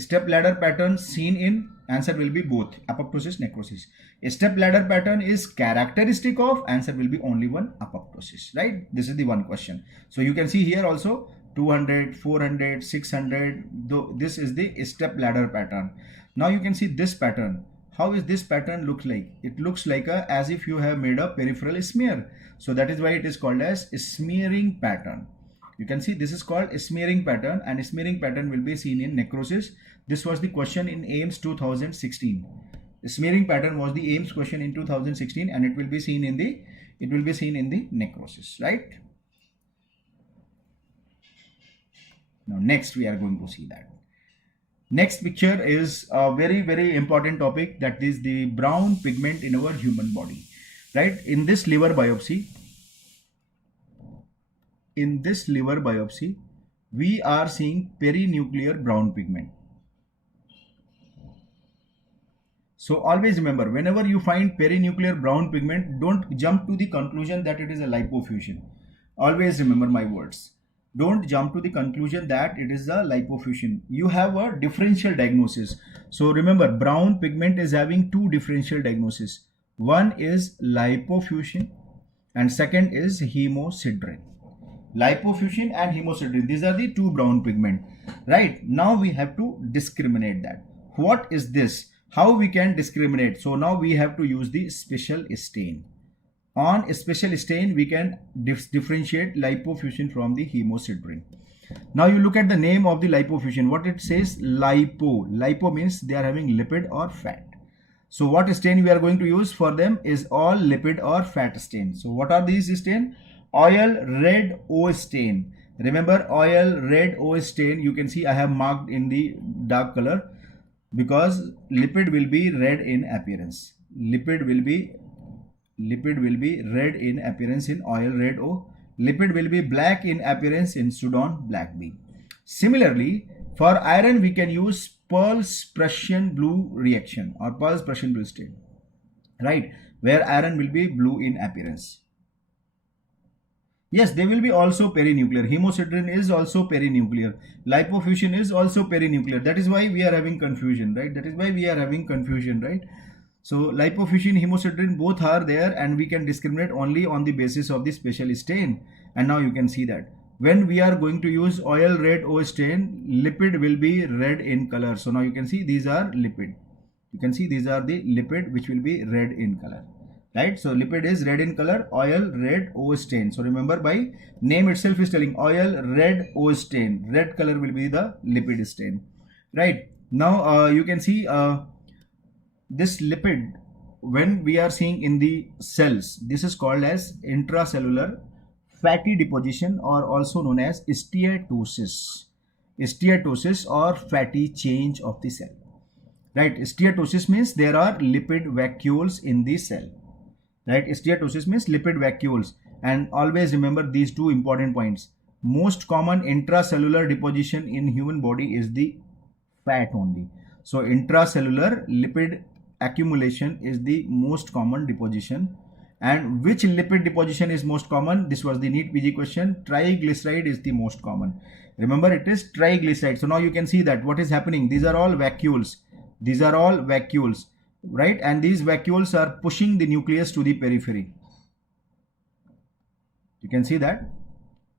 step ladder pattern seen in, answer will be both apoptosis, necrosis. A step ladder pattern is characteristic of, answer will be only one, apoptosis, right? This is the one question. So you can see here also 200, 400, 600, this is the step ladder pattern. Now you can see this pattern. How is this pattern look like? It looks like as if you have made a peripheral smear. So that is why it is called as a smearing pattern. You can see this is called a smearing pattern, and a smearing pattern will be seen in necrosis. This was the question in AIIMS 2016. The smearing pattern was the AIIMS question in 2016, and it will be seen in the necrosis, right? Now next we are going to see that. Next picture is a very, very important topic, that is the brown pigment in our human body, right? In this liver biopsy, we are seeing perinuclear brown pigment. So always remember, whenever you find perinuclear brown pigment, don't jump to the conclusion that it is a lipofuscin. Always remember my words. Don't jump to the conclusion that it is a lipofuscin. You have a differential diagnosis. So remember, brown pigment is having two differential diagnoses. One is lipofuscin and second is hemosiderin. Lipofuscin and hemosiderin, these are the two brown pigment, right? Now we have to discriminate that. What is this? How we can discriminate? So now we have to use the special stain. On a special stain, we can differentiate lipofuscin from the hemosiderin. Now you look at the name of the lipofuscin. What it says? Lipo. Lipo means they are having lipid or fat. So what stain we are going to use for them is all lipid or fat stain. So what are these stain? Oil red O stain. Remember, oil red O stain, you can see I have marked in the dark color because lipid will be red in appearance. Lipid will be red in appearance in oil red O. Lipid will be black in appearance in Sudan black B. Similarly, for iron we can use Pearl's Prussian blue reaction or Pearl's Prussian blue stain, right, where iron will be blue in appearance. Yes, they will be also perinuclear. Hemosiderin is also perinuclear. Lipofuscin is also perinuclear. That is why we are having confusion, right? So lipofuscin, hemosiderin both are there, and we can discriminate only on the basis of the special stain. And now you can see that when we are going to use oil red O stain, lipid will be red in color. So now you can see these are lipid. You can see these are the lipid which will be red in color. Right, so lipid is red in color, oil red O stain. So remember, by name itself is telling oil red O stain. Red color will be the lipid stain. Right, now you can see this lipid when we are seeing in the cells, this is called as intracellular fatty deposition, or also known as steatosis. Steatosis or fatty change of the cell. Right? Steatosis means there are lipid vacuoles in the cell. Right? Steatosis means lipid vacuoles. And always remember these two important points. Most common intracellular deposition in human body is the fat only. So intracellular lipid accumulation is the most common deposition. And which lipid deposition is most common? This was the NEET PG question. Triglyceride is the most common. Remember, it is triglyceride. So now you can see that what is happening. These are all vacuoles. These are all vacuoles, right? And these vacuoles are pushing the nucleus to the periphery. You can see that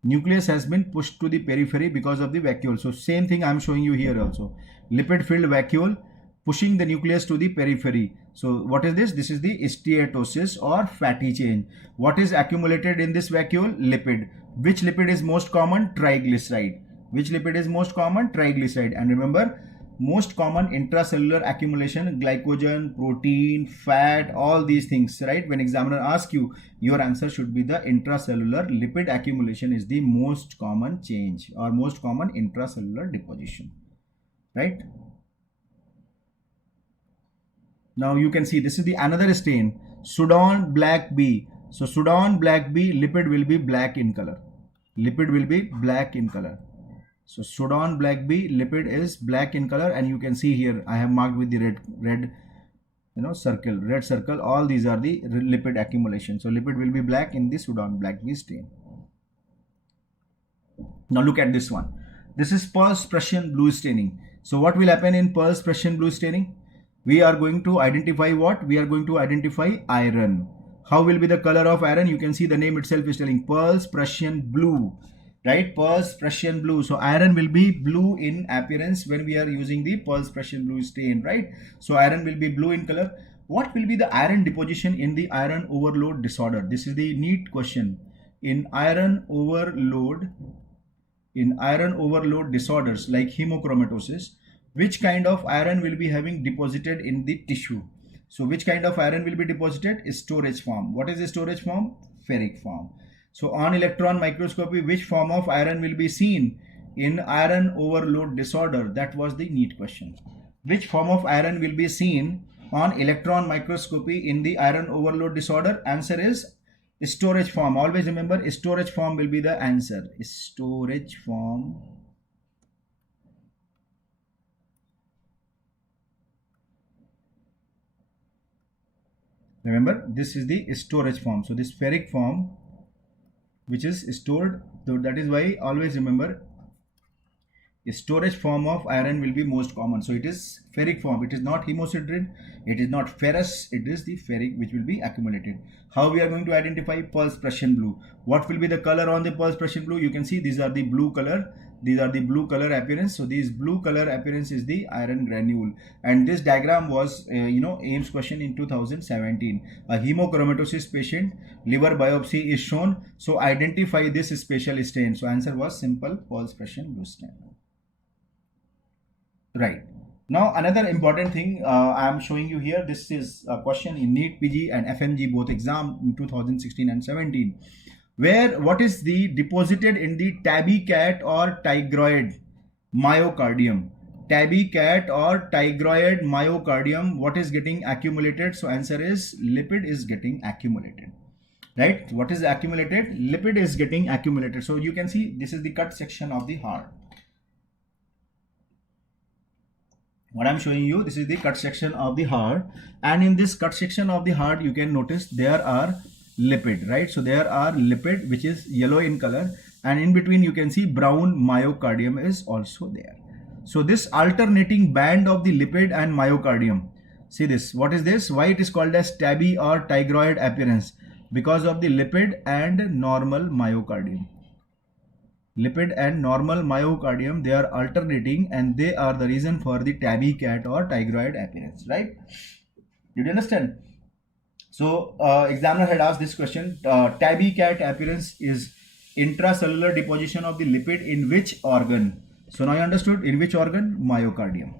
nucleus has been pushed to the periphery because of the vacuole. So same thing I am showing you here also. Lipid filled vacuole pushing the nucleus to the periphery. So what is this? This is the steatosis or fatty change. What is accumulated in this vacuole? Lipid. Which lipid is most common? Triglyceride. Which lipid is most common? Triglyceride. And remember, most common intracellular accumulation, glycogen, protein, fat, all these things, right? When examiner asks you, your answer should be the intracellular lipid accumulation is the most common change or most common intracellular deposition, right? Now you can see this is the another stain, Sudan black B. So Sudan black B, lipid will be black in color. Lipid will be black in color. So Sudan black B, lipid is black in color, and you can see here I have marked with the red circle. All these are the lipid accumulation. So lipid will be black in the Sudan black B stain. Now look at this one. This is pulse Prussian blue staining. So what will happen in pulse Prussian blue staining? We are going to identify what? We are going to identify iron. How will be the color of iron? You can see the name itself is telling pulse Prussian blue. Right, pulse Prussian blue. So iron will be blue in appearance when we are using the pulse Prussian blue stain, right? So iron will be blue in color. What will be the iron deposition in the iron overload disorder? This is the NEET question. In iron overload disorders like hemochromatosis, which kind of iron will be having deposited in the tissue? So which kind of iron will be deposited? Storage form. What is the storage form? Ferric form. So on electron microscopy, which form of iron will be seen in iron overload disorder? That was the NEET question. Which form of iron will be seen on electron microscopy in the iron overload disorder? Answer is storage form. Always remember, storage form will be the answer. Storage form. Remember, this is the storage form. So this ferric form, which is stored, so that is why always remember storage form of iron will be most common. So it is ferric form. It is not hemosiderin, it is not ferrous, it is the ferric which will be accumulated. How we are going to identify pulse Prussian blue? What will be the color on the pulse Prussian blue? You can see these are the blue color. These are the blue color appearance. So this blue color appearance is the iron granule, and this diagram was AIIMS question in 2017. A hemochromatosis patient, liver biopsy is shown. So identify this special stain. So answer was simple pulse Prussian blue stain. Right. Now another important thing I am showing you here. This is a question in NEET PG and FMGE both exam in 2016 and 17. Where what is the deposited in the tabby cat or tigroid myocardium? Tabby cat or tigroid myocardium, what is getting accumulated? So answer is lipid is getting accumulated. Right? What is accumulated? Lipid is getting accumulated. So you can see this is the cut section of the heart. What I'm showing you, this is the cut section of the heart, and in this cut section of the heart you can notice there are lipid, right? So there are lipid which is yellow in color, and in between you can see brown myocardium is also there. So this alternating band of the lipid and myocardium, see this, what is this? Why it is called as tabby or tigroid appearance? Because of the lipid and normal myocardium. Lipid and normal myocardium, they are alternating, and they are the reason for the tabby cat or tigroid appearance, right? Did you understand? So examiner had asked this question, tabby cat appearance is intracellular deposition of the lipid in which organ? So now you understood in which organ? Myocardium,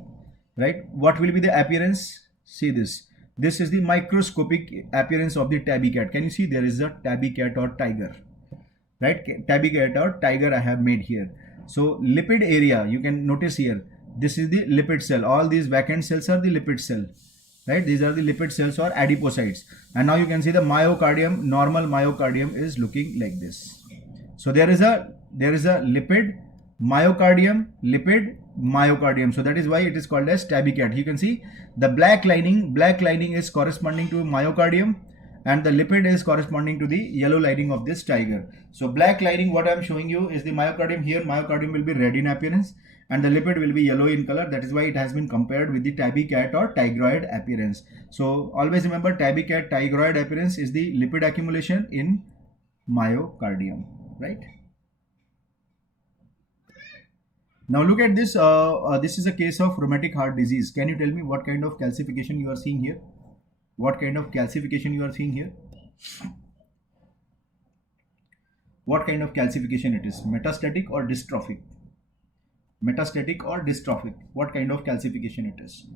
right? What will be the appearance? See this, This is the microscopic appearance of the tabby cat. Can you see there is a tabby cat or tiger, right? Tabby cat or tiger I have made here. So lipid area, you can notice here, this is the lipid cell. All these vacant cells are the lipid cell, right? These are the lipid cells or adipocytes. And now you can see the myocardium, normal myocardium is looking like this. So there is a lipid myocardium. So that is why it is called as tabby cat. You can see the black lining is corresponding to myocardium, and the lipid is corresponding to the yellow lining of this tiger. So black lining, what I am showing you is the myocardium. Here myocardium will be red in appearance and the lipid will be yellow in color. That is why it has been compared with the tabby cat or tigroid appearance. So always remember, tabby cat tigroid appearance is the lipid accumulation in myocardium, right? Now look at this. This is a case of rheumatic heart disease. Can you tell me what kind of calcification you are seeing here? What kind of calcification you are seeing here? What kind of calcification it is? Metastatic or dystrophic? Metastatic or dystrophic? What kind of calcification it is?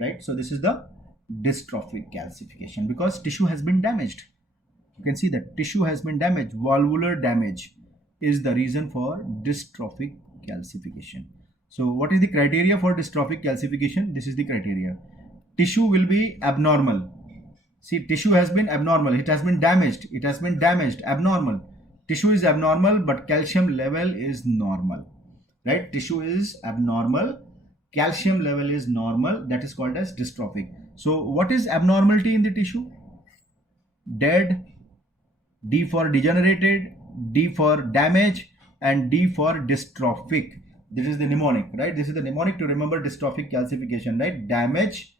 Right? So this is the dystrophic calcification because tissue has been damaged. You can see that tissue has been damaged. Valvular damage is the reason for dystrophic calcification. So what is the criteria for dystrophic calcification? This is the criteria. Tissue will be abnormal. See, tissue has been abnormal. It has been damaged. It has been damaged. Abnormal. Tissue is abnormal, but calcium level is normal. Right? Tissue is abnormal. Calcium level is normal. That is called as dystrophic. So what is abnormality in the tissue? Dead. D for degenerated. D for damage. And D for dystrophic. This is the mnemonic, right? This is the mnemonic to remember dystrophic calcification, right? Damage,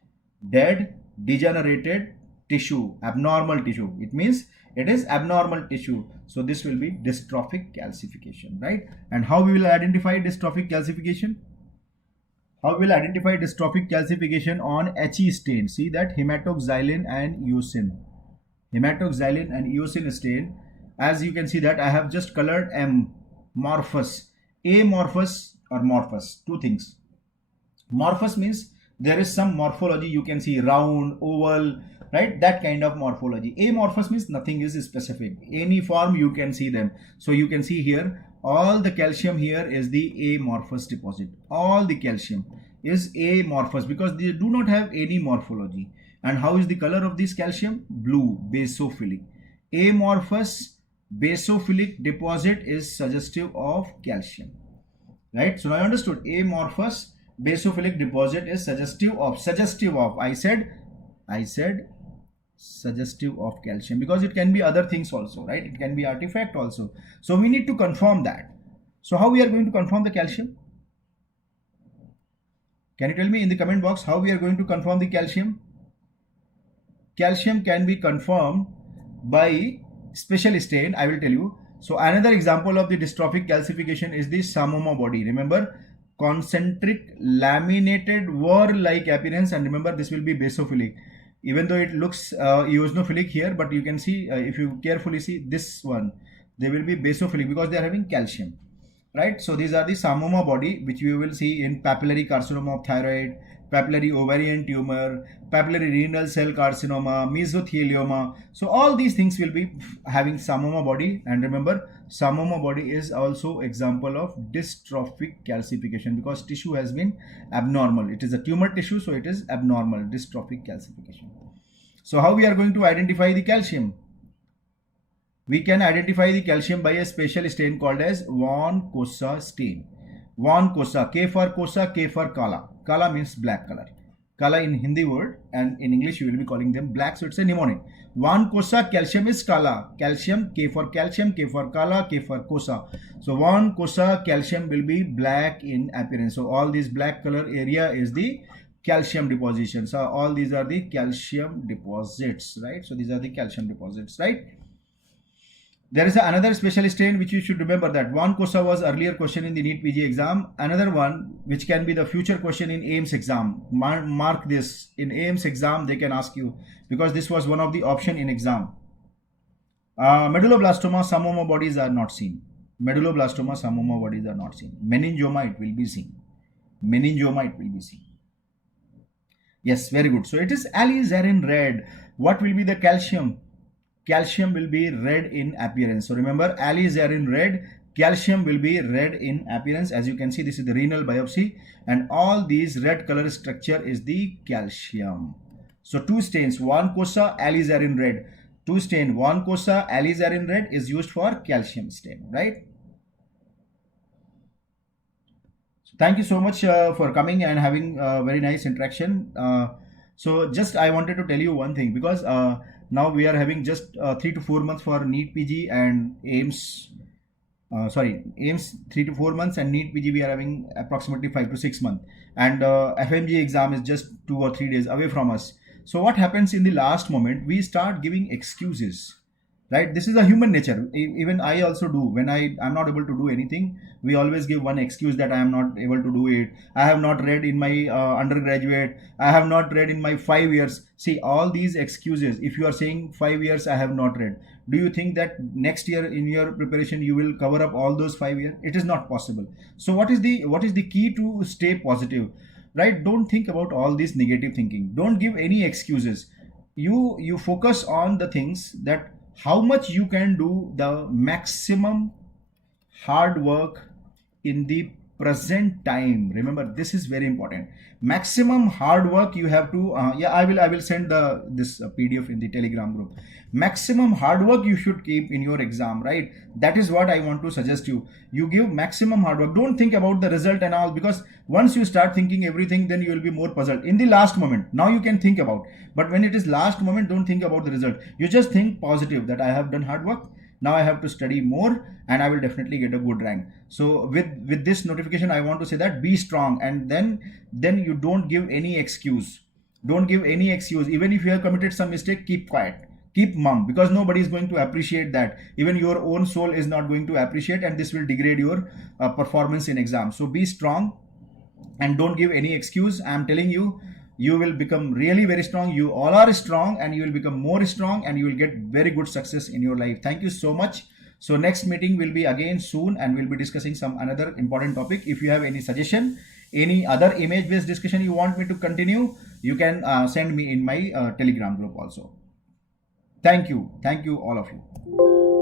dead, degenerated tissue, abnormal tissue. It means it is abnormal tissue. So this will be dystrophic calcification, right? And how we will identify dystrophic calcification? How we will identify dystrophic calcification on HE stain? See that hematoxylin and eosin. Hematoxylin and eosin stain. As you can see that I have just colored M. Morphous, amorphous or morphous, two things. Morphous means there is some morphology, you can see round, oval, right? That kind of morphology. Amorphous means nothing is specific. Any form you can see them. So you can see here all the calcium here is the amorphous deposit. All the calcium is amorphous because they do not have any morphology. And how is the color of this calcium? Blue, basophilic. Amorphous basophilic deposit is suggestive of calcium, right? So now I understood. Amorphous basophilic deposit is suggestive of I said suggestive of calcium because it can be other things also, right? It can be artifact also. So we need to confirm that. So how we are going to confirm the calcium? Can you tell me in the comment box how we are going to confirm the calcium? Calcium can be confirmed by special stain. I will tell you. So another example of the dystrophic calcification is the Samoma body. Remember, concentric laminated whorl-like appearance, and remember this will be basophilic. Even though it looks eosinophilic here, but you can see if you carefully see this one, they will be basophilic because they are having calcium, right? So these are the Samoma body which we will see in papillary carcinoma of thyroid, papillary ovarian tumor, papillary renal cell carcinoma, mesothelioma. So all these things will be having Samoma body. And remember, Samoma body is also example of dystrophic calcification because tissue has been abnormal. It is a tumor tissue, so it is abnormal, dystrophic calcification. So how we are going to identify the calcium? We can identify the calcium by a special stain called as Von Kossa stain. Von Kossa, K for Kossa, K for Kala. Kala means black color. Kala in Hindi word, and in English you will be calling them black, so it's a mnemonic. Von Kossa, calcium is Kala. Calcium, K for calcium, K for Kala, K for Kossa. So Von Kossa calcium will be black in appearance. So all this black color area is the calcium deposition. So all these are the calcium deposits, right? So these are the calcium deposits, right? There is another special stain which you should remember, that Von Kossa was earlier question in the NEET PG exam. Another one which can be the future question in AIIMS exam. Mark this. In AIIMS exam they can ask you, because this was one of the option in exam. Medulloblastoma, Samoma bodies are not seen. Medulloblastoma, Samoma bodies are not seen. Meningioma it will be seen. Meningioma it will be seen. Yes, very good. So it is alizarin red. What will be the calcium? Calcium will be red in appearance. So remember, alizarin red, calcium will be red in appearance. As you can see, this is the renal biopsy, and all these red color structure is the calcium. So two stains, one kosa, alizarin red. Two stain, one kosa, alizarin red is used for calcium stain, right? Thank you so much for coming and having a very nice interaction. So just I wanted to tell you one thing, because now we are having just 3 to 4 months for NEET PG and AIIMS. AIIMS 3 to 4 months, and NEET PG we are having approximately 5 to 6 months. And FMGE exam is just 2 or 3 days away from us. So what happens in the last moment? We start giving excuses, right? This is a human nature. Even I also do. When I'm not able to do anything, we always give one excuse that I am not able to do it. I have not read in my undergraduate. I have not read in my 5 years. See, all these excuses, if you are saying 5 years I have not read, do you think that next year in your preparation you will cover up all those 5 years? It is not possible. So what is the key to stay positive, right? Don't think about all this negative thinking. Don't give any excuses. You focus on the things that how much you can do the maximum hard work in the present time. Remember, this is very important. Maximum hard work you have to yeah, I will send this PDF in the Telegram group. Maximum hard work you should keep in your exam, right? That is what I want to suggest you give maximum hard work. Don't think about the result and all, because once you start thinking everything, then you will be more puzzled in the last moment. Now you can think about, but when it is last moment, don't think about the result. You just think positive, that I have done hard work, now I have to study more, and I will definitely get a good rank. So with this notification, I want to say that be strong, and then you don't give any excuse. Don't give any excuse. Even if you have committed some mistake, keep quiet, keep mum, because nobody is going to appreciate that. Even your own soul is not going to appreciate, and this will degrade your performance in exam. So be strong and don't give any excuse. I am telling you, you will become really very strong. You all are strong, and you will become more strong, and you will get very good success in your life. Thank you so much. So next meeting will be again soon, and we'll be discussing some another important topic. If you have any suggestion, any other image based discussion you want me to continue, you can send me in my Telegram group also. Thank you all of you.